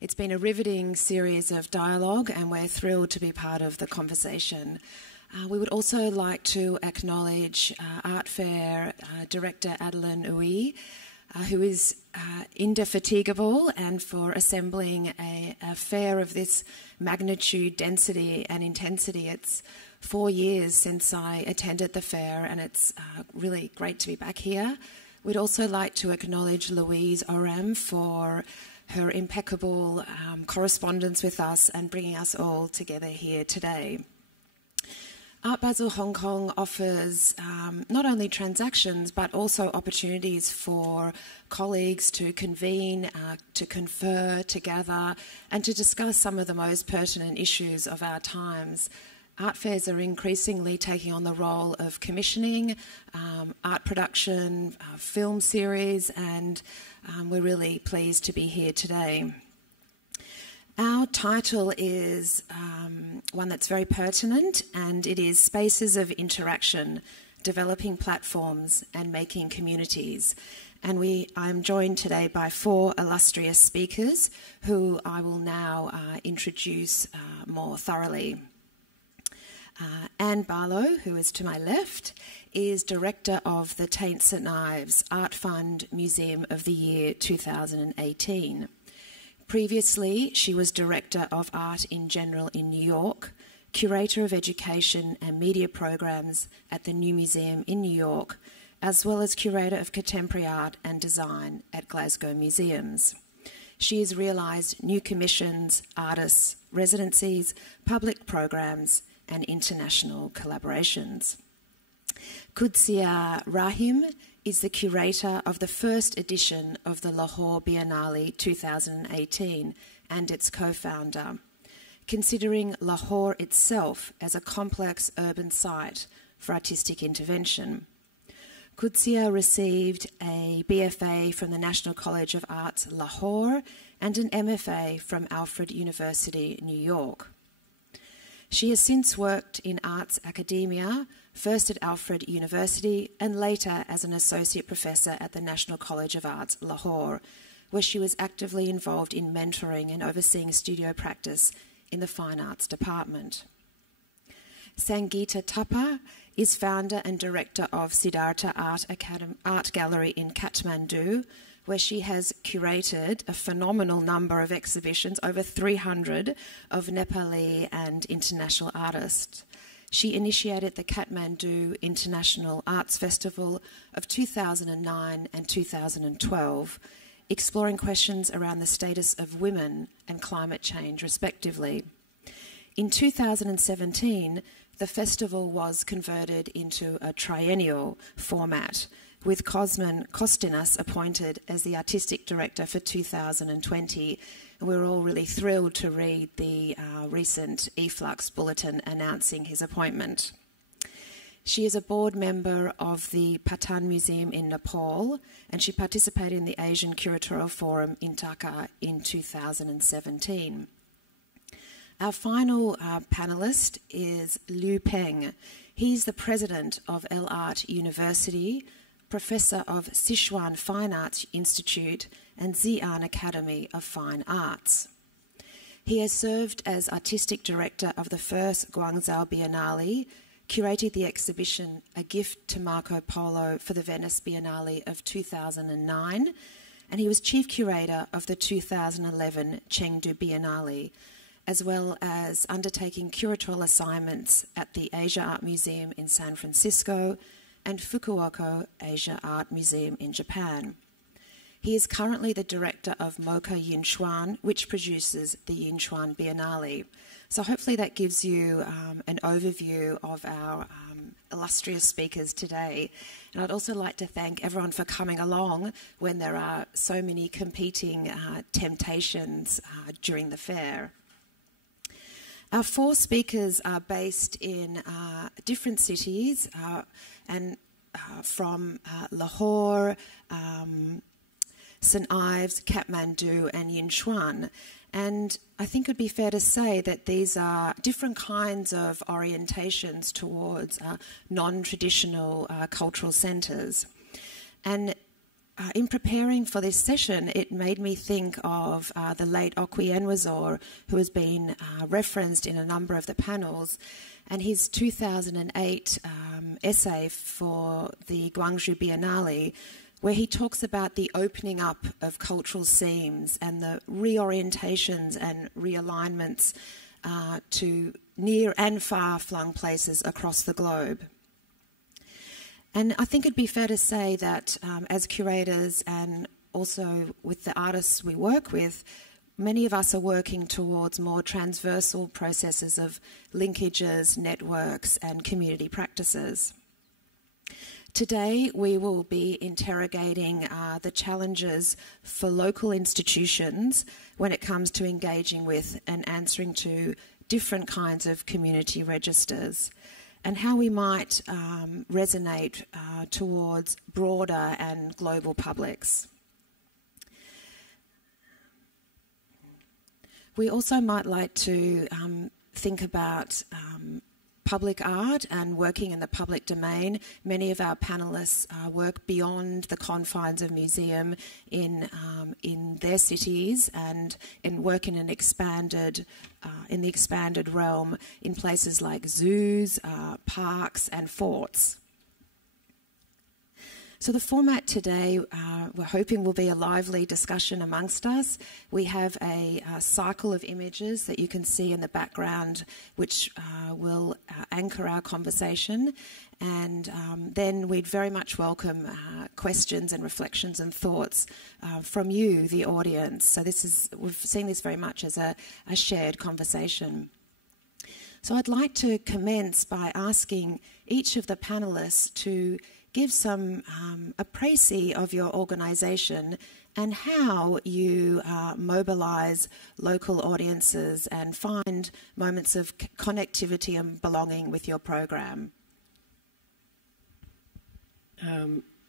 It's been a riveting series of dialogue and we're thrilled to be part of the conversation. We would also like to acknowledge Art Fair Director Adeline Uy, who is indefatigable, and for assembling a fair of this magnitude, density and intensity. It's 4 years since I attended the fair and it's really great to be back here. We'd also like to acknowledge Louise Oram for her impeccable correspondence with us and bringing us all together here today. Art Basel Hong Kong offers not only transactions but also opportunities for colleagues to convene, to confer, to gather and to discuss some of the most pertinent issues of our times. Art fairs are increasingly taking on the role of commissioning, art production, film series, and we're really pleased to be here today. Our title is one that's very pertinent, and it is Spaces of Interaction, Developing Platforms and Making Communities. And I'm joined today by 4 illustrious speakers who I will now introduce more thoroughly. Anne Barlow, who is to my left, is Director of the Tate St Ives Art Fund Museum of the Year 2018. Previously, she was Director of Art in General in New York, Curator of Education and Media Programs at the New Museum in New York, as well as Curator of Contemporary Art and Design at Glasgow Museums. She has realised new commissions, artists, residencies, public programs and international collaborations. Qudsia Rahim is the curator of the first edition of the Lahore Biennale 2018 and its co-founder, considering Lahore itself as a complex urban site for artistic intervention. Qudsia received a BFA from the National College of Arts, Lahore, and an MFA from Alfred University, New York. She has since worked in arts academia, first at Alfred University and later as an associate professor at the National College of Arts, Lahore, where she was actively involved in mentoring and overseeing studio practice in the Fine Arts Department. Sangeeta Thapa is founder and director of Siddhartha Art Gallery in Kathmandu, where she has curated a phenomenal number of exhibitions, over 300, of Nepali and international artists. She initiated the Kathmandu International Arts Festival of 2009 and 2012, exploring questions around the status of women and climate change, respectively. In 2017, the festival was converted into a triennial format, with Cosmin Kostinas appointed as the artistic director for 2020. And we're all really thrilled to read the recent eFlux bulletin announcing his appointment. She is a board member of the Patan Museum in Nepal, and she participated in the Asian Curatorial Forum in Dhaka in 2017. Our final panelist is Peng. He's the president of El Art University, professor of Sichuan Fine Arts Institute and Xi'an Academy of Fine Arts. He has served as artistic director of the first Guangzhou Biennale, curated the exhibition A Gift to Marco Polo for the Venice Biennale of 2009, and he was chief curator of the 2011 Chengdu Biennale, as well as undertaking curatorial assignments at the Asia Art Museum in San Francisco and Fukuoka Asia Art Museum in Japan. He is currently the director of MOCA Yinchuan, which produces the Yinchuan Biennale. So hopefully that gives you an overview of our illustrious speakers today. And I'd also like to thank everyone for coming along when there are so many competing temptations during the fair. Our 4 speakers are based in different cities and from Lahore, St Ives, Kathmandu and Yinchuan. And I think it would be fair to say that these are different kinds of orientations towards non-traditional cultural centres. And in preparing for this session, it made me think of the late Okwuenwezor, who has been referenced in a number of the panels, and his 2008 essay for the Guangzhou Biennale, where he talks about the opening up of cultural seams and the reorientations and realignments to near and far-flung places across the globe. And I think it'd be fair to say that as curators and also with the artists we work with, many of us are working towards more transversal processes of linkages, networks, and community practices. Today, we will be interrogating the challenges for local institutions when it comes to engaging with and answering to different kinds of community registers, and how we might resonate towards broader and global publics. We also might like to think about public art and working in the public domain. Many of our panellists work beyond the confines of museum in their cities and work in an expanded in the expanded realm in places like zoos, parks, and forts. So the format today, we're hoping will be a lively discussion amongst us. We have a cycle of images that you can see in the background, which will anchor our conversation. And then we'd very much welcome questions and reflections and thoughts from you, the audience. So we've seen this very much as a shared conversation. So I'd like to commence by asking each of the panellists to give some a précis of your organisation and how you mobilise local audiences and find moments of connectivity and belonging with your program.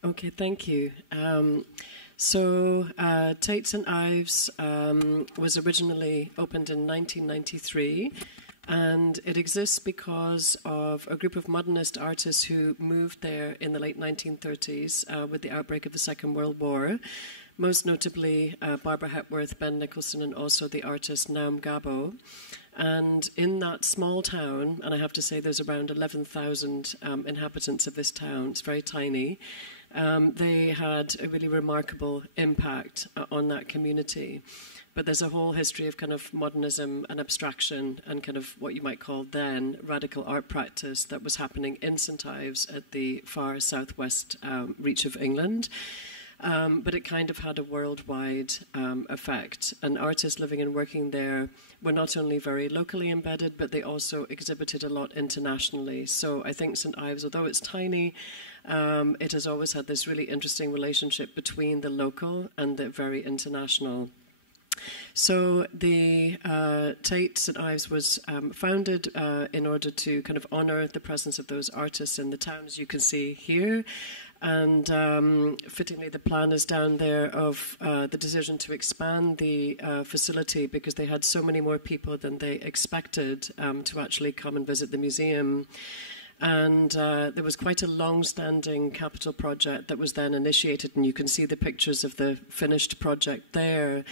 Okay, thank you. Tate St. Ives was originally opened in 1993. And it exists because of a group of modernist artists who moved there in the late 1930s with the outbreak of the Second World War, most notably Barbara Hepworth, Ben Nicholson, and also the artist Naum Gabo. And in that small town, and I have to say there's around 11,000 inhabitants of this town, it's very tiny, they had a really remarkable impact on that community. But there's a whole history of kind of modernism and abstraction and kind of what you might call then radical art practice that was happening in St. Ives at the far southwest reach of England. But it kind of had a worldwide effect. And artists living and working there were not only very locally embedded, but they also exhibited a lot internationally. So I think St. Ives, although it's tiny, it has always had this really interesting relationship between the local and the very international. So the Tate St. Ives was founded in order to kind of honour the presence of those artists in the town, as you can see here. And fittingly, the plan is down there of the decision to expand the facility because they had so many more people than they expected to actually come and visit the museum. And there was quite a long-standing capital project that was then initiated, and you can see the pictures of the finished project there.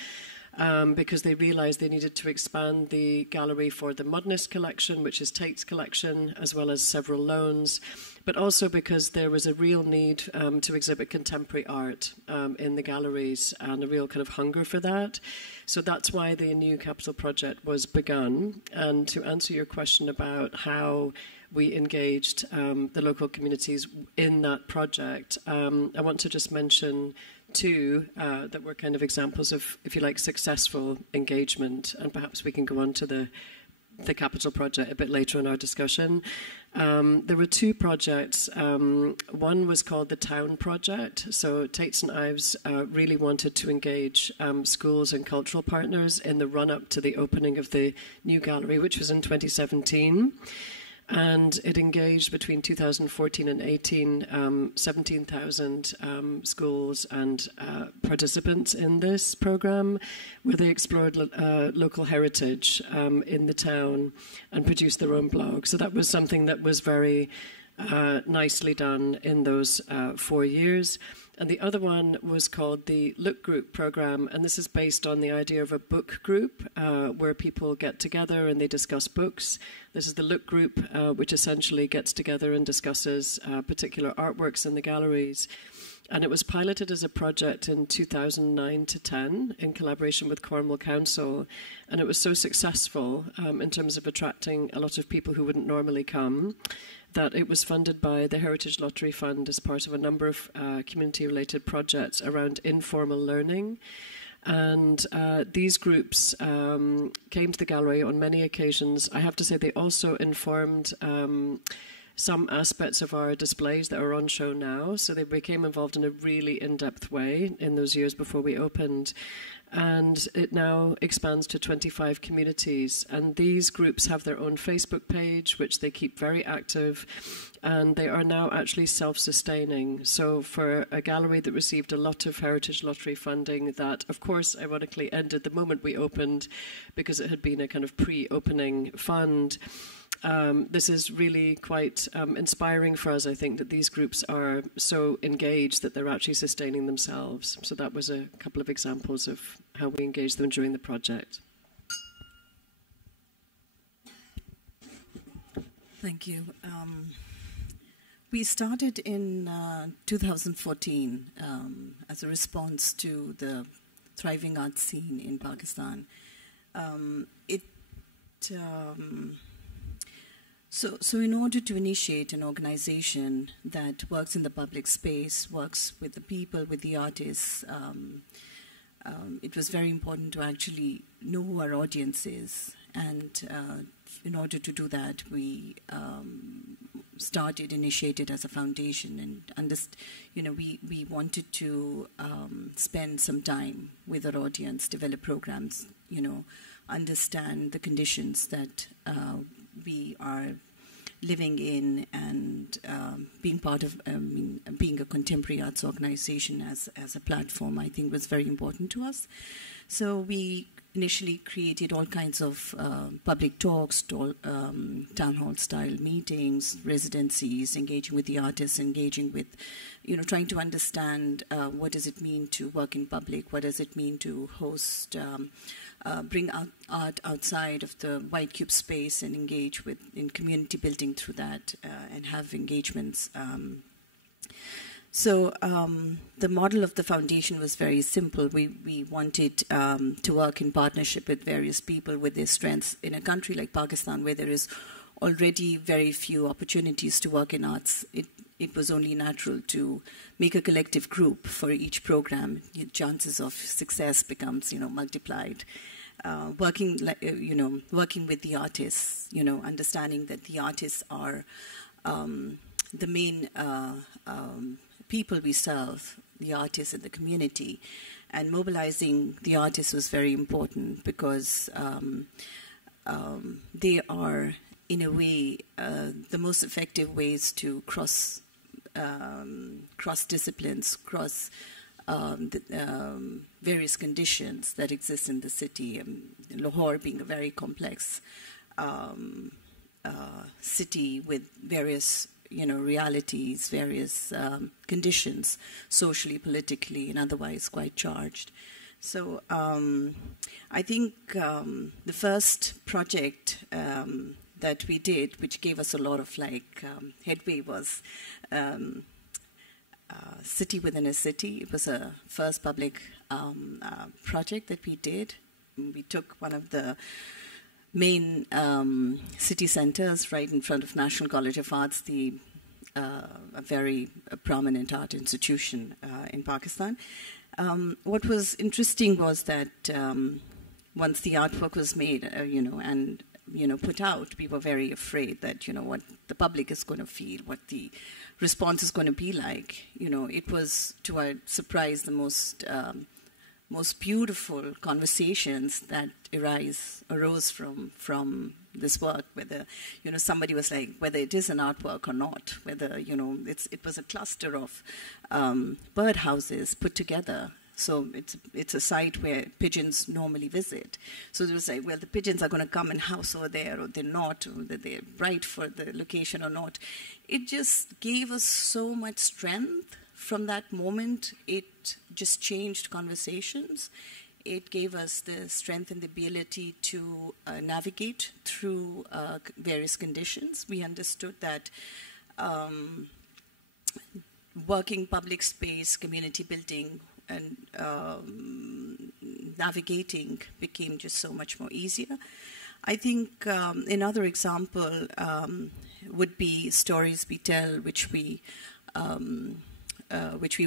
Because they realised they needed to expand the gallery for the Modernist collection, which is Tate's collection, as well as several loans, but also because there was a real need to exhibit contemporary art in the galleries and a real kind of hunger for that. So that's why the new capital project was begun. And to answer your question about how we engaged the local communities in that project, I want to just mention two that were kind of examples of, if you like, successful engagement, and perhaps we can go on to the capital project a bit later in our discussion. There were two projects. One was called the Town Project. So Tate St. Ives really wanted to engage schools and cultural partners in the run-up to the opening of the new gallery, which was in 2017. And it engaged between 2014 and 18, 17,000 schools and participants in this program, where they explored local heritage in the town and produced their own blog. So that was something that was very nicely done in those 4 years. And the other one was called the Look Group program, and this is based on the idea of a book group where people get together and they discuss books. This is the Look Group, which essentially gets together and discusses particular artworks in the galleries. And it was piloted as a project in 2009 to 10 in collaboration with Cornwall Council. And it was so successful in terms of attracting a lot of people who wouldn't normally come, that it was funded by the Heritage Lottery Fund as part of a number of community-related projects around informal learning. And these groups came to the gallery on many occasions. I have to say they also informed some aspects of our displays that are on show now. So they became involved in a really in-depth way in those years before we opened. And it now expands to 25 communities. And these groups have their own Facebook page, which they keep very active. And they are now actually self-sustaining. So for a gallery that received a lot of Heritage Lottery funding that, of course, ironically ended the moment we opened because it had been a kind of pre-opening fund, this is really quite inspiring for us, I think, that these groups are so engaged that they're actually sustaining themselves. So that was a couple of examples of how we engaged them during the project. Thank you. We started in 2014 as a response to the thriving art scene in Pakistan. So in order to initiate an organization that works in the public space, works with the people, with the artists, it was very important to actually know who our audience is. And in order to do that, we initiated as a foundation, and we wanted to spend some time with our audience, develop programs, understand the conditions that we are living in, and being part of, being a contemporary arts organization as a platform, I think was very important to us. So we initially created all kinds of public talks, town hall style meetings, residencies, engaging with the artists, engaging with, trying to understand what does it mean to work in public, what does it mean to host, bring out art outside of the white cube space and engage in community building through that, and have engagements. So the model of the foundation was very simple. We wanted to work in partnership with various people with their strengths in a country like Pakistan, where there is already very few opportunities to work in arts. It was only natural to make a collective group for each program. Chances of success becomes, multiplied. Working with the artists, understanding that the artists are the main people we serve, the artists in the community, and mobilizing the artists was very important because they are, in a way, the most effective ways to cross disciplines, cross various conditions that exist in the city. Lahore being a very complex city with various realities, various conditions, socially, politically, and otherwise quite charged. So I think the first project that we did, which gave us a lot of headway, was City Within a City. It was a first public project that we did. We took one of the main city centers right in front of National College of Arts, a very prominent art institution in Pakistan. What was interesting was that once the artwork was made, and put out, we were very afraid that what the public is going to feel, what the response is going to be like. It was, to our surprise, the most beautiful conversations that arose from this work, whether somebody was like, whether it is an artwork or not, whether it was a cluster of birdhouses put together So it's a site where pigeons normally visit. So they was like, well, the pigeons are going to come and house over there, or they're not, or they're right for the location or not. It just gave us so much strength from that moment. It just changed conversations. It gave us the strength and the ability to navigate through various conditions. We understood that working public space, community building, and navigating became just so much more easier. I think another example would be Stories We Tell, which we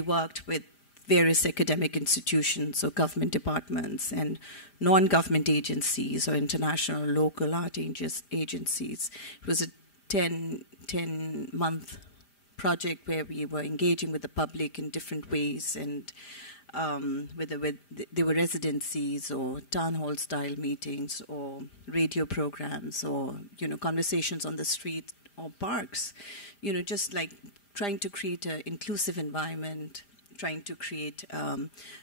worked with various academic institutions or government departments and non-government agencies or international local art agencies. It was a 10-month project where we were engaging with the public in different ways, and there were residencies or town hall style meetings or radio programs or conversations on the street or parks, just like trying to create an inclusive environment, trying to create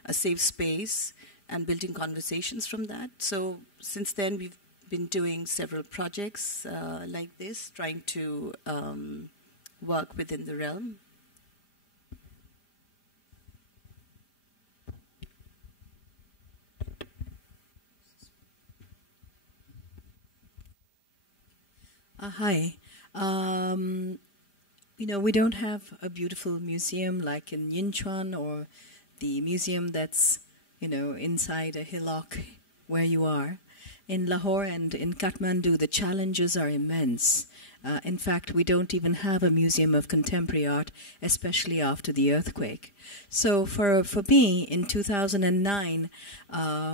a safe space and building conversations from that. So since then we've been doing several projects like this, trying to work within the realm. Hi. We don't have a beautiful museum like in Yinchuan or the museum that's, inside a hillock where you are. In Lahore and in Kathmandu, the challenges are immense. In fact, we don't even have a museum of contemporary art, especially after the earthquake. So for me, in 2009,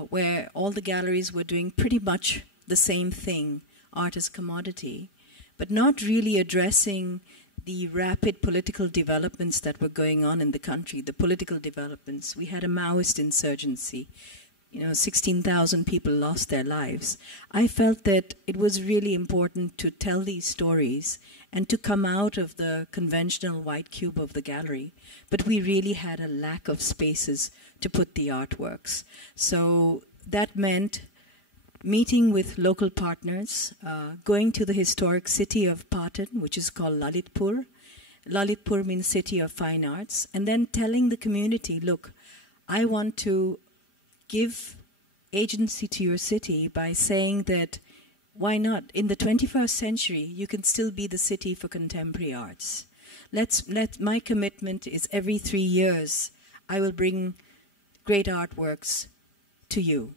where all the galleries were doing pretty much the same thing, art as commodity, but not really addressing the rapid political developments that were going on in the country, the political developments. We had a Maoist insurgency. 16,000 people lost their lives. I felt that it was really important to tell these stories and to come out of the conventional white cube of the gallery. But we really had a lack of spaces to put the artworks. So that meant meeting with local partners, going to the historic city of Patan, which is called Lalitpur. Lalitpur means City of Fine Arts. And then telling the community, look, I want to give agency to your city by saying that why not? In the 21st century, you can still be the city for contemporary arts. My commitment is every 3 years, I will bring great artworks to you.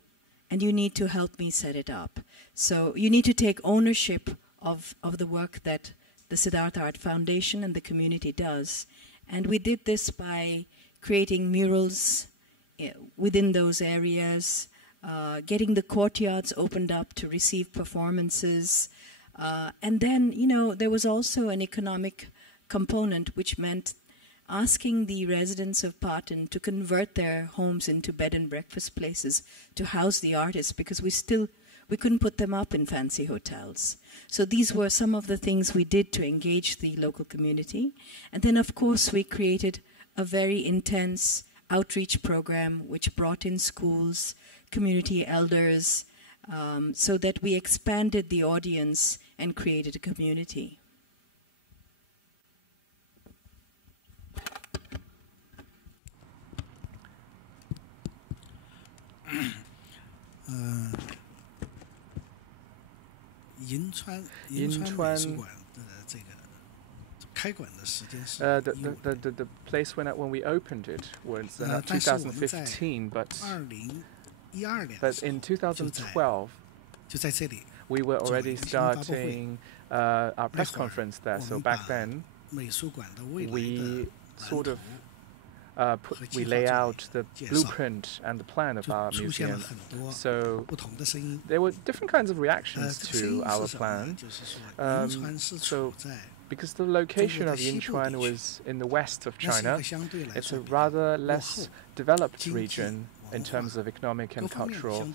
And you need to help me set it up. So you need to take ownership of the work that the Siddhartha Art Foundation and the community does. And we did this by creating murals within those areas, getting the courtyards opened up to receive performances. And then, there was also an economic component, which meant asking the residents of Patan to convert their homes into bed and breakfast places to house the artists, because we couldn't put them up in fancy hotels. So these were some of the things we did to engage the local community. And then, of course, we created a very intense outreach program which brought in schools, community elders, so that we expanded the audience and created a community. Yinchuan, the place when we opened it was 2015, but in 2012 we were already starting our press conference there. So back then we sort of we lay out the blueprint and the plan of our museum. So there were different kinds of reactions to our plan. So because the location of Yinchuan was in the west of China, it's a rather less developed region in terms of economic and cultural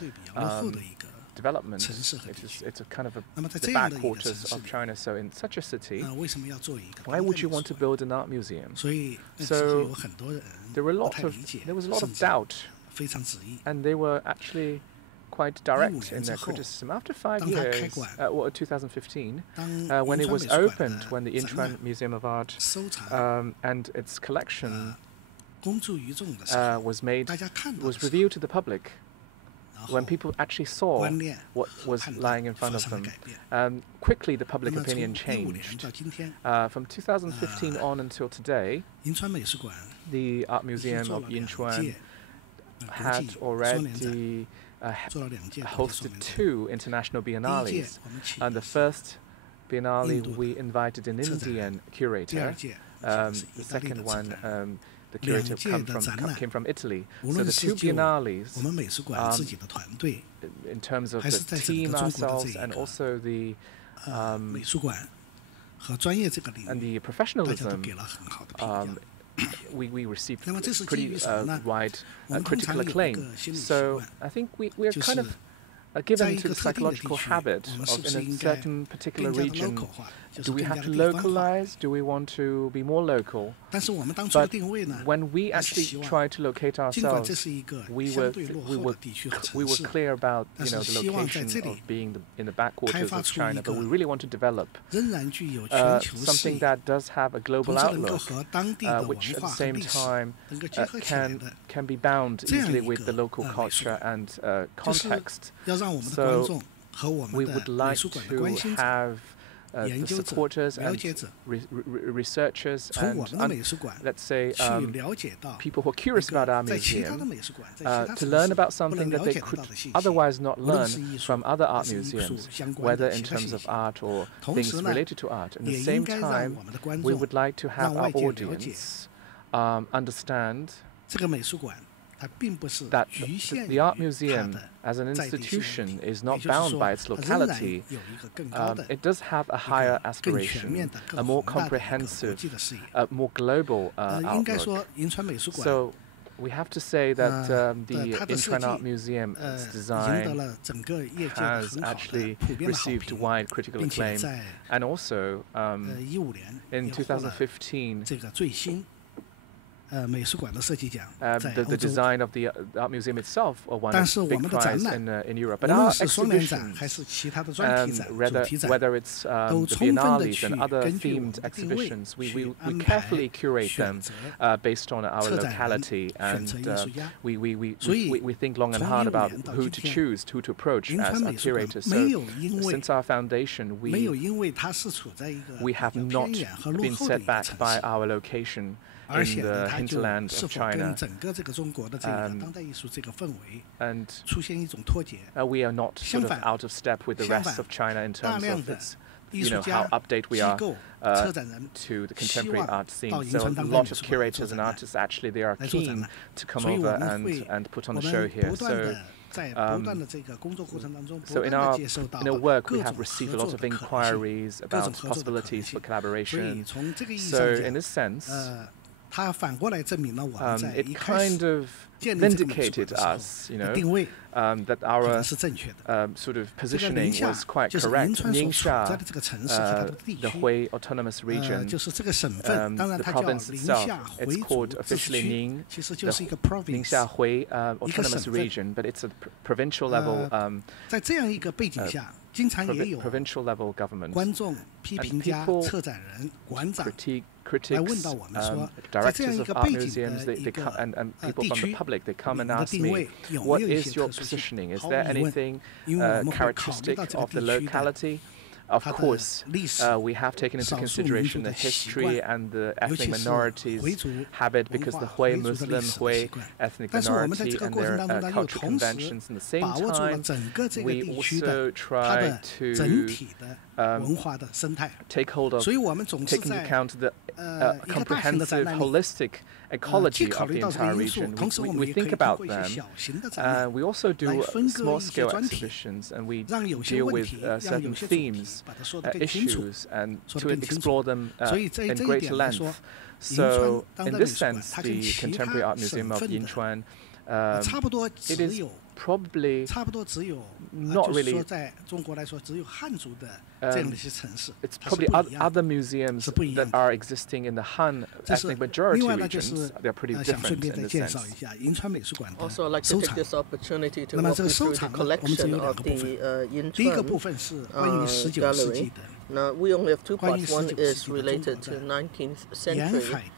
development. It's a kind of the backwaters of China. So in such a city, why would you want to build an art museum? So there was a lot of doubt And they were actually quite direct in their criticism. After 5 years, 2015, when it was opened, when the Yinchuan Museum of Art and its collection was revealed to the public, when people actually saw what was lying in front of them, quickly the public opinion changed. From 2015 on until today, the Art Museum of Yinchuan had already hosted 2 international biennales. And the first biennale we invited an Indian curator. The second one, the curator came from Italy. So the 2 biennales, in terms of the team ourselves and also the professionalism, we received pretty wide critical acclaim. So I think we're kind of given to the psychological habit of, in a certain particular region, do we have to localize? Do we want to be more local? But when we actually try to locate ourselves, we were clear about the location of being in the backwaters of China, but we really want to develop something that does have a global outlook, which at the same time can be bound easily with the local culture and context. So we would like to have the supporters and researchers and let's say people who are curious about our museum to learn about something that they could otherwise not learn from other art museums, whether in terms of art or things related to art. At the same time, we would like to have our audience understand that the art museum as an institution is not bound by its locality. It does have a higher aspiration, a more comprehensive, more global outlook. So we have to say that the Yinchuan Art Museum, its design, has actually received wide critical acclaim. And also, in 2015, the design of the art museum itself won a big prize in Europe. But our exhibitions, whether it's the biennales and other themed exhibitions, we carefully curate them based on our locality, and we think long and hard about who to choose, who to approach as our curators. So since our foundation, we have not been set back by our location in the hinterland of China, and we are not sort of out of step with the rest of China in terms of its, how update we are to the contemporary art scene. So a lot of curators and artists actually they are keen to come over and put on a show here. So in our work, we have received a lot of inquiries about possibilities for collaboration. So in this sense, it kind of vindicated us, that our sort of positioning was quite correct. Ningxia, the Hui Autonomous Region, the province itself, it's called officially Ningxia Hui Autonomous Region, but it's a provincial level provincial level government. And people, critics, directors of art museums, they come, and people from the public, they come and ask me, what is your positioning? Is there anything characteristic of the locality? Of course, we have taken into consideration the history and the ethnic minorities' habit, because the Hui Muslim, Hui ethnic minority and their cultural conventions. At the same time, we also try to take into account the comprehensive, holistic ecology of the entire region. We think about them. We also do small-scale exhibitions, and we deal with certain themes, issues, and to explore them in greater length. So, in this sense, the Contemporary Art Museum of Yinchuan it is probably not really. It's probably other museums that are existing in the Han ethnic majority regions. They're pretty different in this sense. Also, I'd like to take this opportunity to walk you through the collection of the Yinchuan gallery. Now, we only have two parts. One is related to 19th century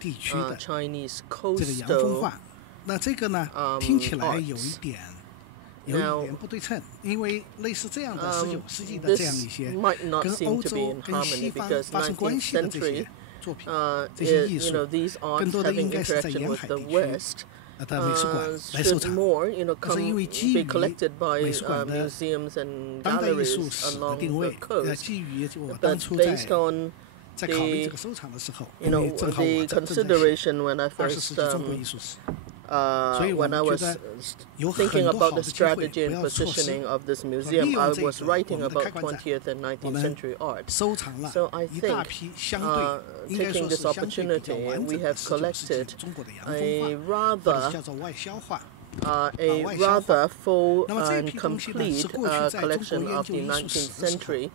Chinese coastal arts. Now, this might not seem to be in harmony because 19th century, these arts having interaction with the West should more, be collected by museums and galleries along the coast. But based on the consideration when I first when I was thinking about the strategy and positioning of this museum, I was writing about 20th and 19th century art. So I think, taking this opportunity, we have collected a rather full and complete collection of the 19th century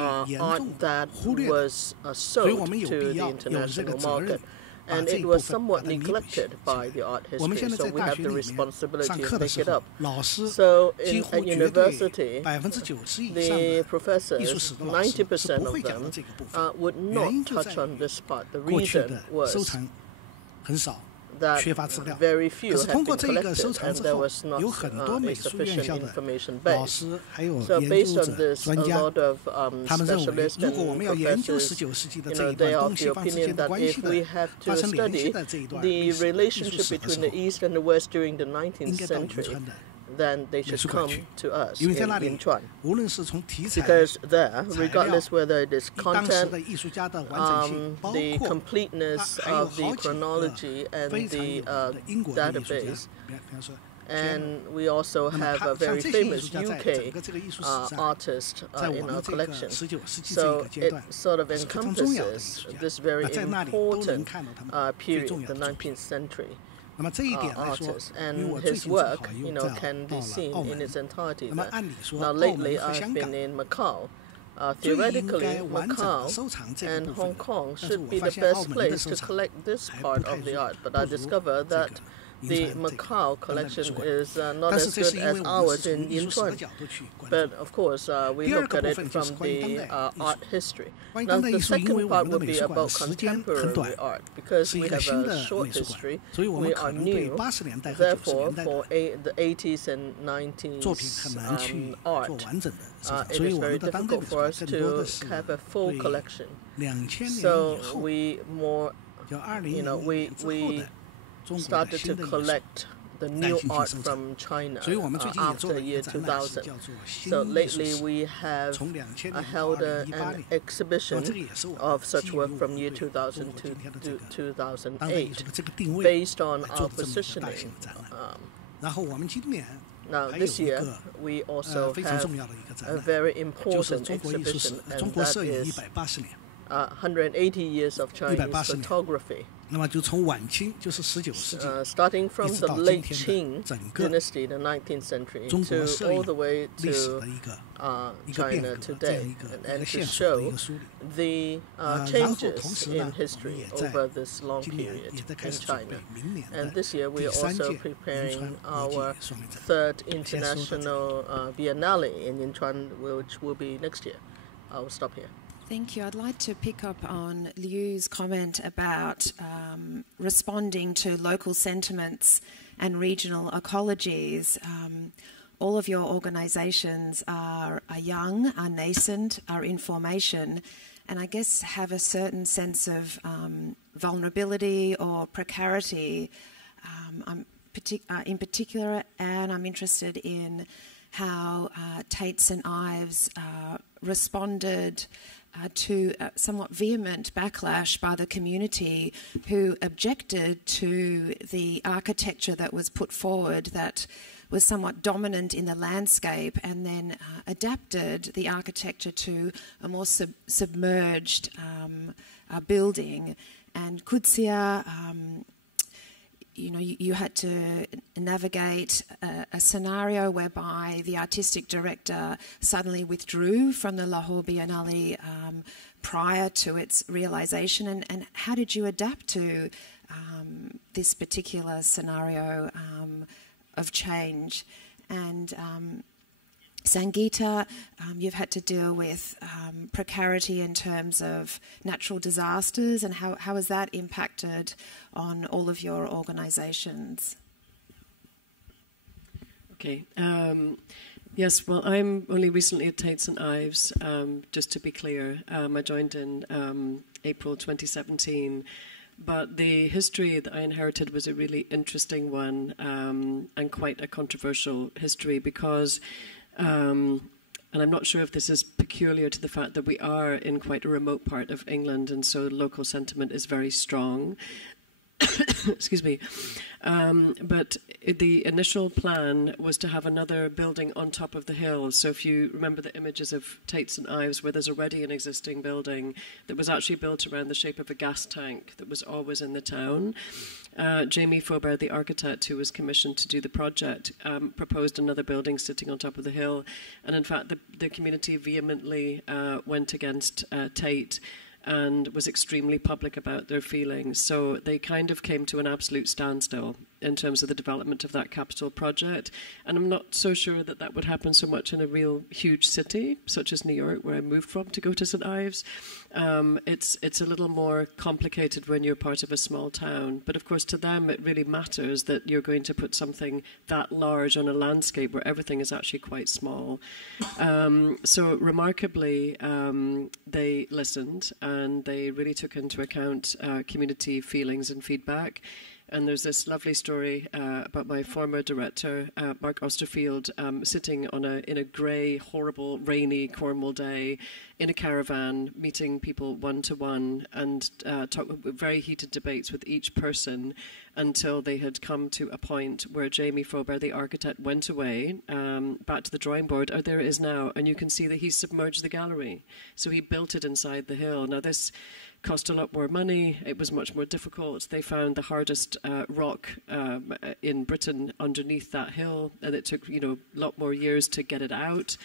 art that was sold to the international market. And it was somewhat neglected by the art history, so we have the responsibility to pick it up. So at university, the professors, 90% of them, would not touch on this part. The reason was that very few had been collected and there was not a sufficient information base. So based on this, a lot of specialists and professors, they are of the opinion that if we have to study the relationship between the East and the West during the 19th century, then they should come to us in Yinchuan. Because there, regardless whether it is content, the completeness of the chronology and the database, and we also have a very famous UK artist in our collection. So it sort of encompasses this very important period, the 19th century. Artist, and his work, can be seen in its entirety there. Now, lately I've been in Macau. Theoretically, Macau and Hong Kong should be the best place to collect this part of the art, but I discovered that the Macau collection is not as good as ours in Yinchuan. But of course, we look at it from the art history. Now, the second part would be about contemporary art. Because we have a short history, we are new. Therefore, for the 80s and 90s art, it is very difficult for us to have a full collection. So we started to collect the new art from China after year 2000. So lately we have held an exhibition of such work from year 2000 to 2008 based on our positioning. Now this year we also have a very important exhibition, and that is 180 years of Chinese photography. Starting from the late Qing dynasty, the 19th century, to all the way to China today, and to show the changes in history over this long period in China. And this year we are also preparing our third international Biennale in Yinchuan, which will be next year. I'll stop here. Thank you. I'd like to pick up on Liu's comment about responding to local sentiments and regional ecologies. All of your organisations are young, are nascent, are in formation, and I guess have a certain sense of vulnerability or precarity. In particular, Anne, I'm interested in how Tate's and Ives responded to somewhat vehement backlash by the community who objected to the architecture that was put forward that was somewhat dominant in the landscape, and then adapted the architecture to a more submerged building. And Qudsia, you had to navigate a scenario whereby the artistic director suddenly withdrew from the Lahore Biennale prior to its realisation, and how did you adapt to this particular scenario of change? And Sangeeta, you've had to deal with precarity in terms of natural disasters, and how has that impacted on all of your organisations? Okay. Yes, well, I'm only recently at Tate and Ives, just to be clear. I joined in April 2017. But the history that I inherited was a really interesting one, and quite a controversial history because, and I'm not sure if this is peculiar to the fact that we are in quite a remote part of England, and so local sentiment is very strong. Excuse me. But the initial plan was to have another building on top of the hill. So if you remember the images of Tate and Ives, where there's already an existing building that was actually built around the shape of a gas tank that was always in the town. Jamie Faubert, the architect who was commissioned to do the project, proposed another building sitting on top of the hill. And in fact, the community vehemently went against Tate and was extremely public about their feelings. So they kind of came to an absolute standstill in terms of the development of that capital project. And I'm not so sure that that would happen so much in a real huge city, such as New York, where I moved from to go to St. Ives. It's a little more complicated when you're part of a small town. But of course, to them, it really matters that you're going to put something that large on a landscape where everything is actually quite small. So remarkably, they listened and they really took into account community feelings and feedback. And there's this lovely story about my former director, Mark Osterfield, sitting in a grey, horrible, rainy Cornwall day in a caravan, meeting people one-to-one and very heated debates with each person until they had come to a point where Jamie Faubert, the architect, went away, back to the drawing board. Oh, there it is now. And you can see that he submerged the gallery. So he built it inside the hill. Now, this cost a lot more money. It was much more difficult. They found the hardest rock in Britain underneath that hill, and it took a lot more years to get it out.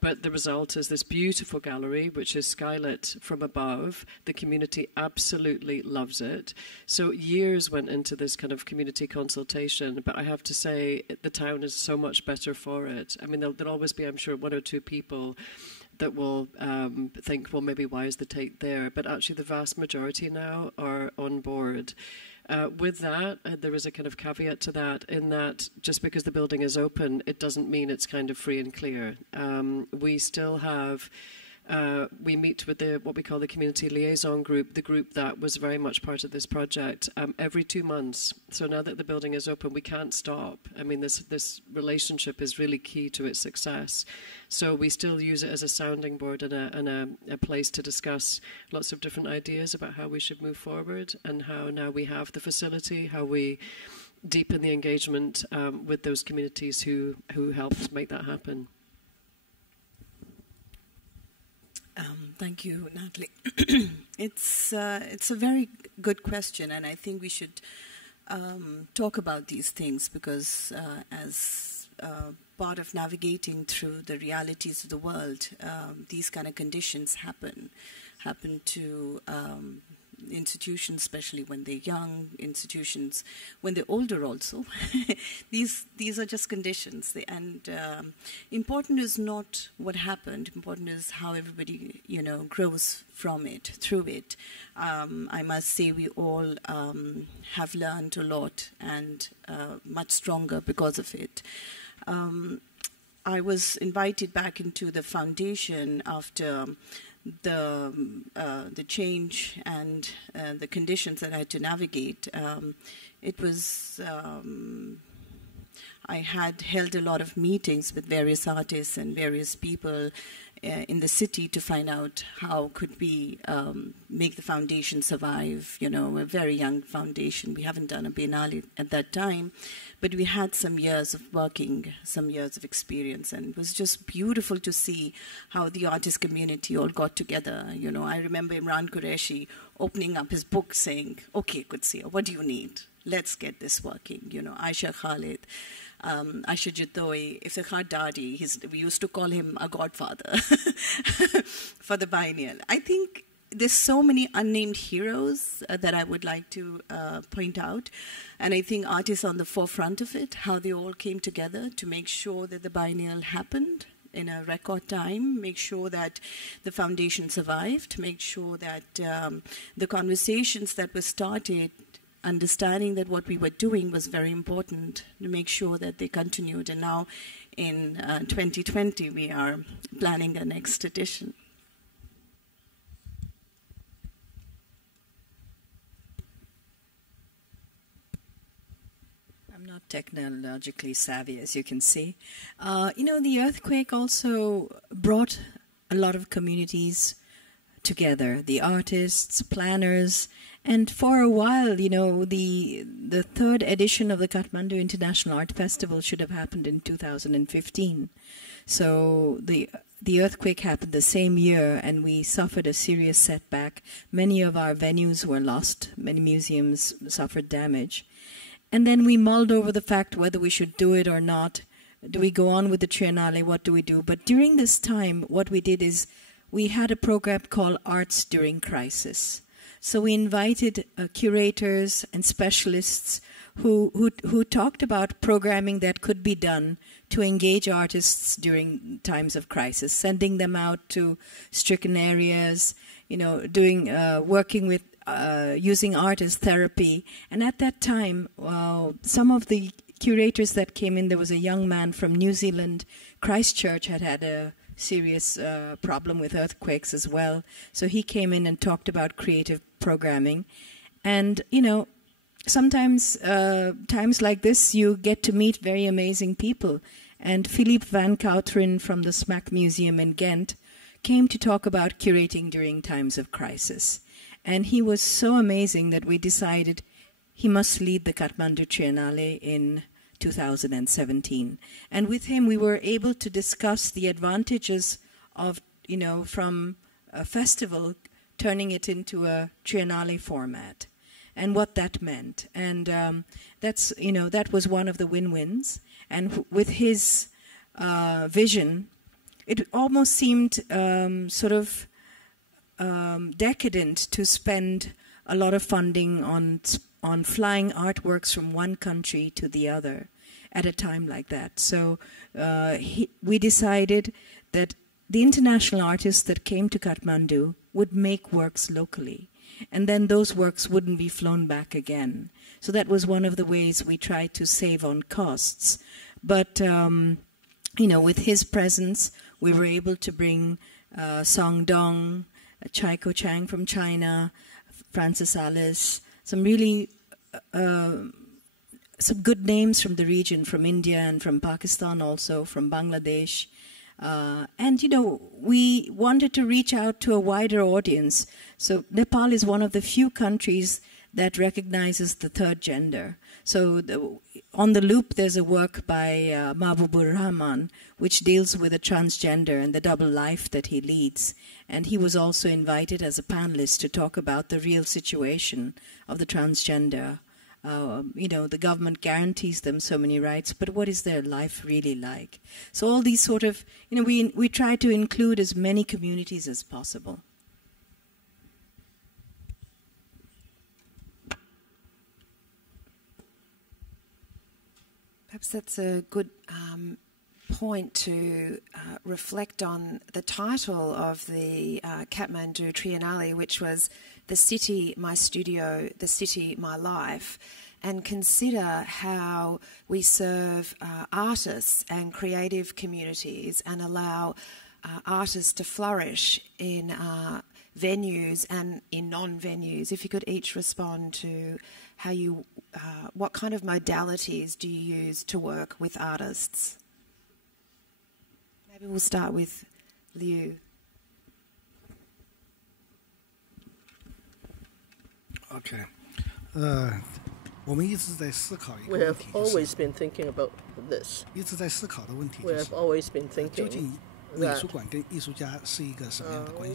But the result is this beautiful gallery, which is skylit from above. The community absolutely loves it. So years went into this kind of community consultation, but I have to say the town is so much better for it. I mean, there'll always be, I'm sure, one or two people that will think, well, maybe why is the Tate there? But actually the vast majority now are on board. With that, there is a kind of caveat to that, in that just because the building is open, it doesn't mean it's kind of free and clear. We still have... we meet with what we call the community liaison group, the group that was very much part of this project, every 2 months. So now that the building is open, we can't stop. I mean, this relationship is really key to its success. So we still use it as a sounding board and a place to discuss lots of different ideas about how we should move forward, and how now we have the facility, how we deepen the engagement with those communities who helped make that happen. Thank you, Natalie. It's a very good question, and I think we should talk about these things because as part of navigating through the realities of the world, these kind of conditions happen to institutions, especially when they're young, institutions when they're older also. These are just conditions, and important is not what happened. Important is how everybody grows from it, through it. I must say we all have learned a lot and much stronger because of it. I was invited back into the foundation after the change and the conditions that I had to navigate. It was I had held a lot of meetings with various artists and various people in the city to find out how could we make the foundation survive, you know, a very young foundation. We haven't done a Biennale at that time, but we had some years of working, some years of experience, and it was just beautiful to see how the artist community all got together. You know, I remember Imran Qureshi opening up his book saying, okay, Qudsia, what do you need? Let's get this working. You know, Aisha Khalid, Aisha Jitoi, Iftikhar Dadi, we used to call him a godfather for the Biennale. I think there's so many unnamed heroes that I would like to point out. And I think art is on the forefront of it, how they all came together to make sure that the Biennale happened in a record time, make sure that the foundation survived, make sure that the conversations that were started, understanding that what we were doing was very important, to make sure that they continued. And now in 2020, we are planning the next edition. I'm not technologically savvy, as you can see. You know, the earthquake also brought a lot of communities together, the artists, planners, and for a while, you know, the third edition of the Kathmandu International Art Festival should have happened in 2015. So the earthquake happened the same year, and we suffered a serious setback. Many of our venues were lost. Many museums suffered damage. And then we mulled over the fact whether we should do it or not. Do we go on with the Triennale? What do we do? But during this time, what we did is we had a program called Arts During Crisis. So we invited curators and specialists who talked about programming that could be done to engage artists during times of crisis, sending them out to stricken areas, you know, doing working with using art as therapy. And at that time, some of the curators that came in, there was a young man from New Zealand. Christchurch had a serious problem with earthquakes as well. So he came in and talked about creative programming. And, you know, sometimes, times like this, you get to meet very amazing people. And Philippe Van Kouteren from the Smack Museum in Ghent came to talk about curating during times of crisis. And he was so amazing that we decided he must lead the Kathmandu Triennale in 2017. And with him, we were able to discuss the advantages of, you know, from a festival, turning it into a Triennale format, and what that meant. And that's, you know, that was one of the win-wins. And with his vision, it almost seemed sort of decadent to spend a lot of funding on flying artworks from one country to the other at a time like that. So we decided that the international artists that came to Kathmandu would make works locally, and then those works wouldn't be flown back again. So that was one of the ways we tried to save on costs. But, you know, with his presence, we were able to bring Song Dong, Chai Ko Chang from China, Francis Alice, some really some good names from the region, from India and from Pakistan also, from Bangladesh. And, you know, we wanted to reach out to a wider audience. So Nepal is one of the few countries that recognizes the third gender. So on the loop, there's a work by Mahbubur Rahman, which deals with a transgender and the double life that he leads. And he was also invited as a panelist to talk about the real situation of the transgender. You know, the government guarantees them so many rights, but what is their life really like? So all these sort of, you know, we try to include as many communities as possible. Perhaps that's a good point to reflect on the title of the Kathmandu Triennale, which was The City, My Studio, The City, My Life, and consider how we serve artists and creative communities and allow artists to flourish in venues and in non-venues. If you could each respond to how you, what kind of modalities do you use to work with artists? Maybe we'll start with Liu. Okay. We have always been thinking about this. We have always been thinking that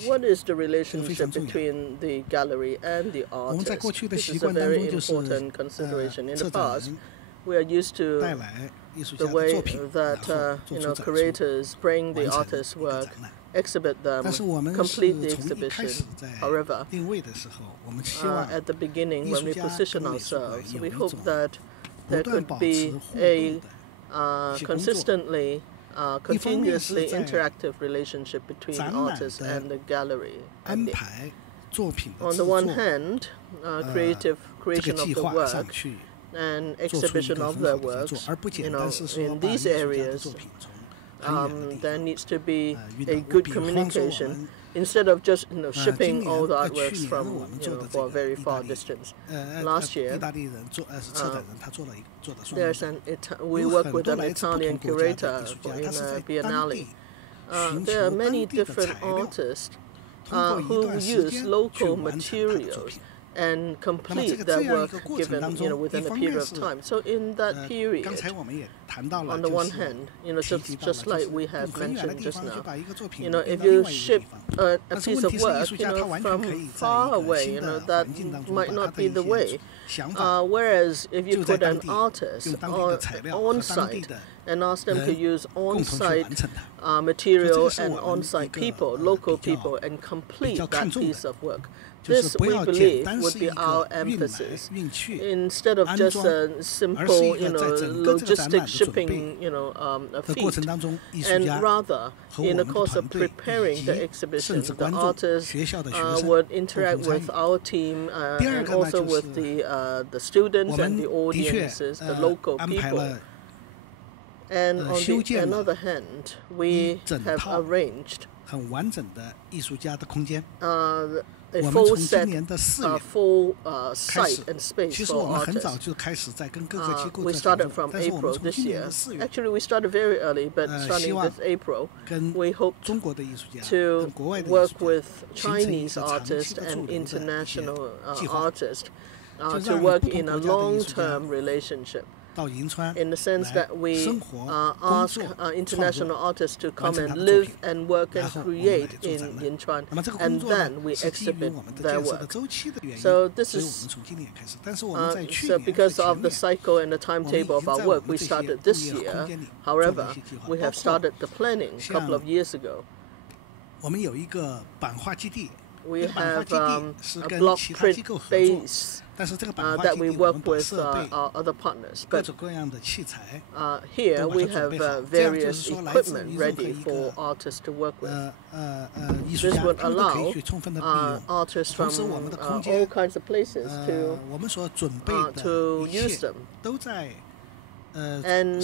what is the relationship between the gallery and the artist? This is a very important consideration. In the past, we are used to the way that curators bring the artist's work, exhibit them, complete the exhibition. However, at the beginning, when we position ourselves, we hope that there could be a continuously interactive relationship between the artist and the gallery. On the one hand, creation of the work and exhibition of their works, in these areas, there needs to be a good communication instead of just shipping all the artworks from for a very far distance. Last year, we work with an Italian curator in a Biennale. There are many different artists who use local materials and complete their work given within a period of time. So in that period, on the one hand, just like we have mentioned just now, if you ship a piece of work from far away, that might not be the way. Whereas if you put an artist on site and ask them to use on-site material and on-site people, local people, and complete that piece of work. This, we believe, would be our emphasis, instead of just a simple, logistic shipping, a feat. And rather, in the course of preparing the exhibition, the artists would interact with our team and also with the students and the audiences, the local people. And on the other hand, we have arranged a full set, full site and space for artists. We started from April this year. Actually, we started very early, but starting this April, we hope to work with Chinese artists and international artists to work in a long-term relationship. In the sense that we ask international artists to come and live and work and create in Yinchuan, and then we exhibit their work. So this is so because of the cycle and the timetable of our work, we started this year. However, we have started the planning a couple of years ago. We have a block print base that we work with our other partners. But here we have various equipment ready for artists to work with. This would allow artists from all kinds of places to use them. And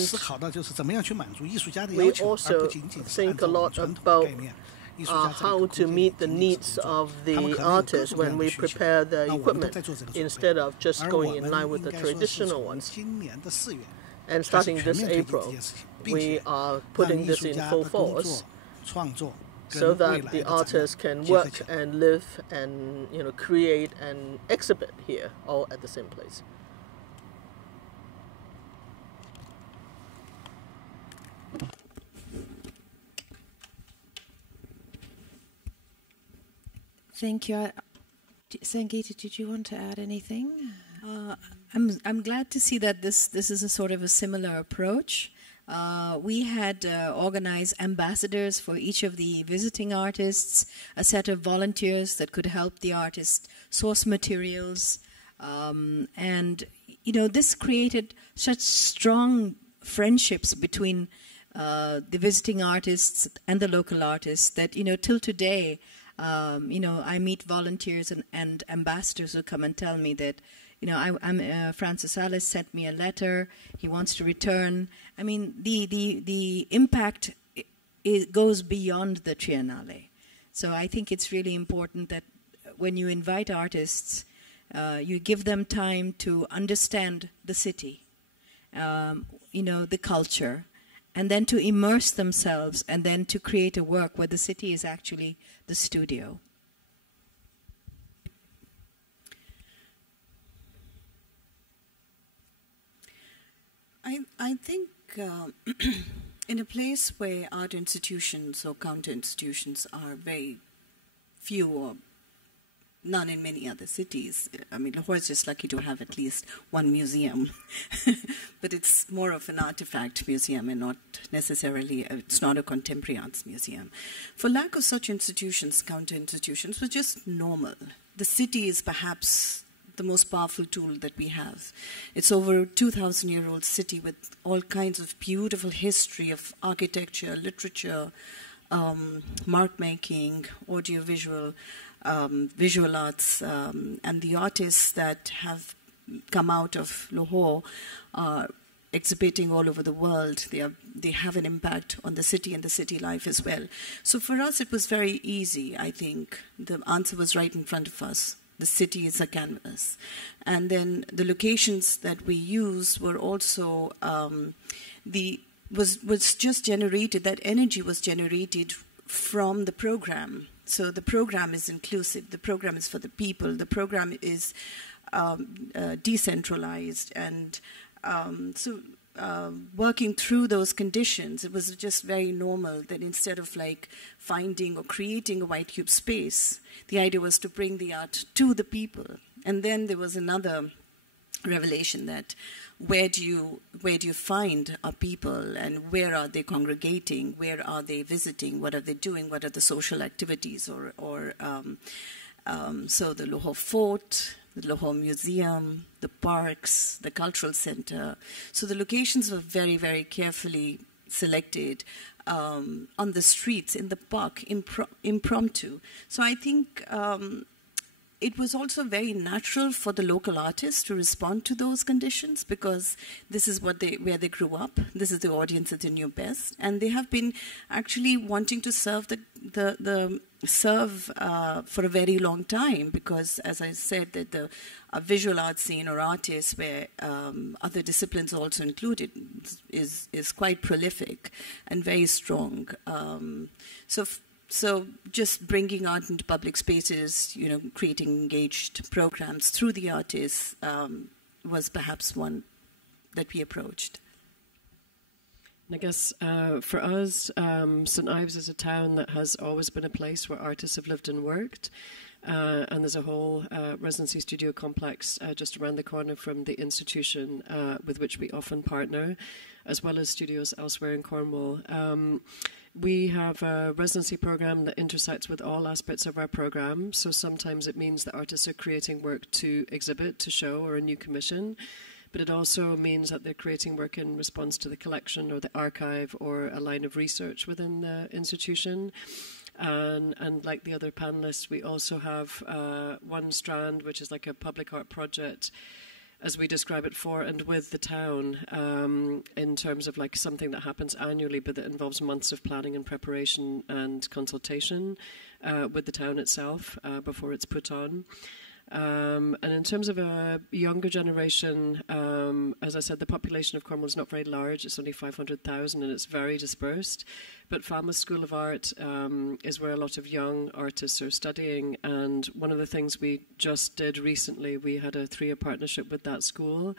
we also think a lot about how to meet the needs of the artists when we prepare the equipment, instead of just going in line with the traditional ones. And starting this April, we are putting this in full force so that the artists can work and live and create and exhibit here all at the same place. Thank you. Sangeeta, did you want to add anything? I'm glad to see that this is a sort of a similar approach. We had organized ambassadors for each of the visiting artists, a set of volunteers that could help the artists source materials, and this created such strong friendships between the visiting artists and the local artists that till today. I meet volunteers and ambassadors who come and tell me that, Francis Alice sent me a letter. He wants to return. I mean, the impact goes beyond the Triennale. So I think it's really important that when you invite artists, you give them time to understand the city, the culture, and then to immerse themselves, and then to create a work where the city is actually the studio. I think in a place where art institutions or counter institutions are very few or none in many other cities. I mean, Lahore is just lucky to have at least one museum, but it's more of an artifact museum and not necessarily, it's not a contemporary arts museum. For lack of such institutions, counter institutions were just normal. The city is perhaps the most powerful tool that we have. It's over a 2,000-year-old city with all kinds of beautiful history of architecture, literature, mark making, audiovisual, visual arts, and the artists that have come out of Lahore are exhibiting all over the world. They have an impact on the city and the city life as well. So for us, it was very easy, I think. The answer was right in front of us. The city is a canvas. And then the locations that we use were also, was just generated, that energy was generated from the program. So the program is inclusive, the program is for the people, the program is decentralized, and working through those conditions, it was just very normal that instead of like finding or creating a white cube space, the idea was to bring the art to the people. And then there was another revelation that where do you find our people, and where are they congregating, where are they visiting, what are they doing, what are the social activities, so the Lahore Fort, the Lahore Museum, the parks, the cultural center. So the locations were very, very carefully selected on the streets, in the park, impromptu. So I think it was also very natural for the local artists to respond to those conditions, because this is where they grew up. This is the audience that they knew best, and they have been actually wanting to serve for a very long time, because, as I said, that the visual art scene or artists, where other disciplines also included, is quite prolific and very strong. So just bringing art into public spaces, creating engaged programs through the artists was perhaps one that we approached. I guess for us, St. Ives is a town that has always been a place where artists have lived and worked. And there's a whole residency studio complex just around the corner from the institution with which we often partner, as well as studios elsewhere in Cornwall. We have a residency program that intersects with all aspects of our program. So sometimes it means that artists are creating work to exhibit, to show, or a new commission. But it also means that they're creating work in response to the collection or the archive or a line of research within the institution. And like the other panelists, we also have one strand, which is like a public art project, as we describe it, for and with the town, in terms of like something that happens annually, but that involves months of planning and preparation and consultation with the town itself before it's put on. And in terms of a younger generation, as I said, the population of Cornwall is not very large. It's only 500,000 and it's very dispersed. But Falmouth School of Art is where a lot of young artists are studying. And one of the things we just did recently, we had a 3-year partnership with that school.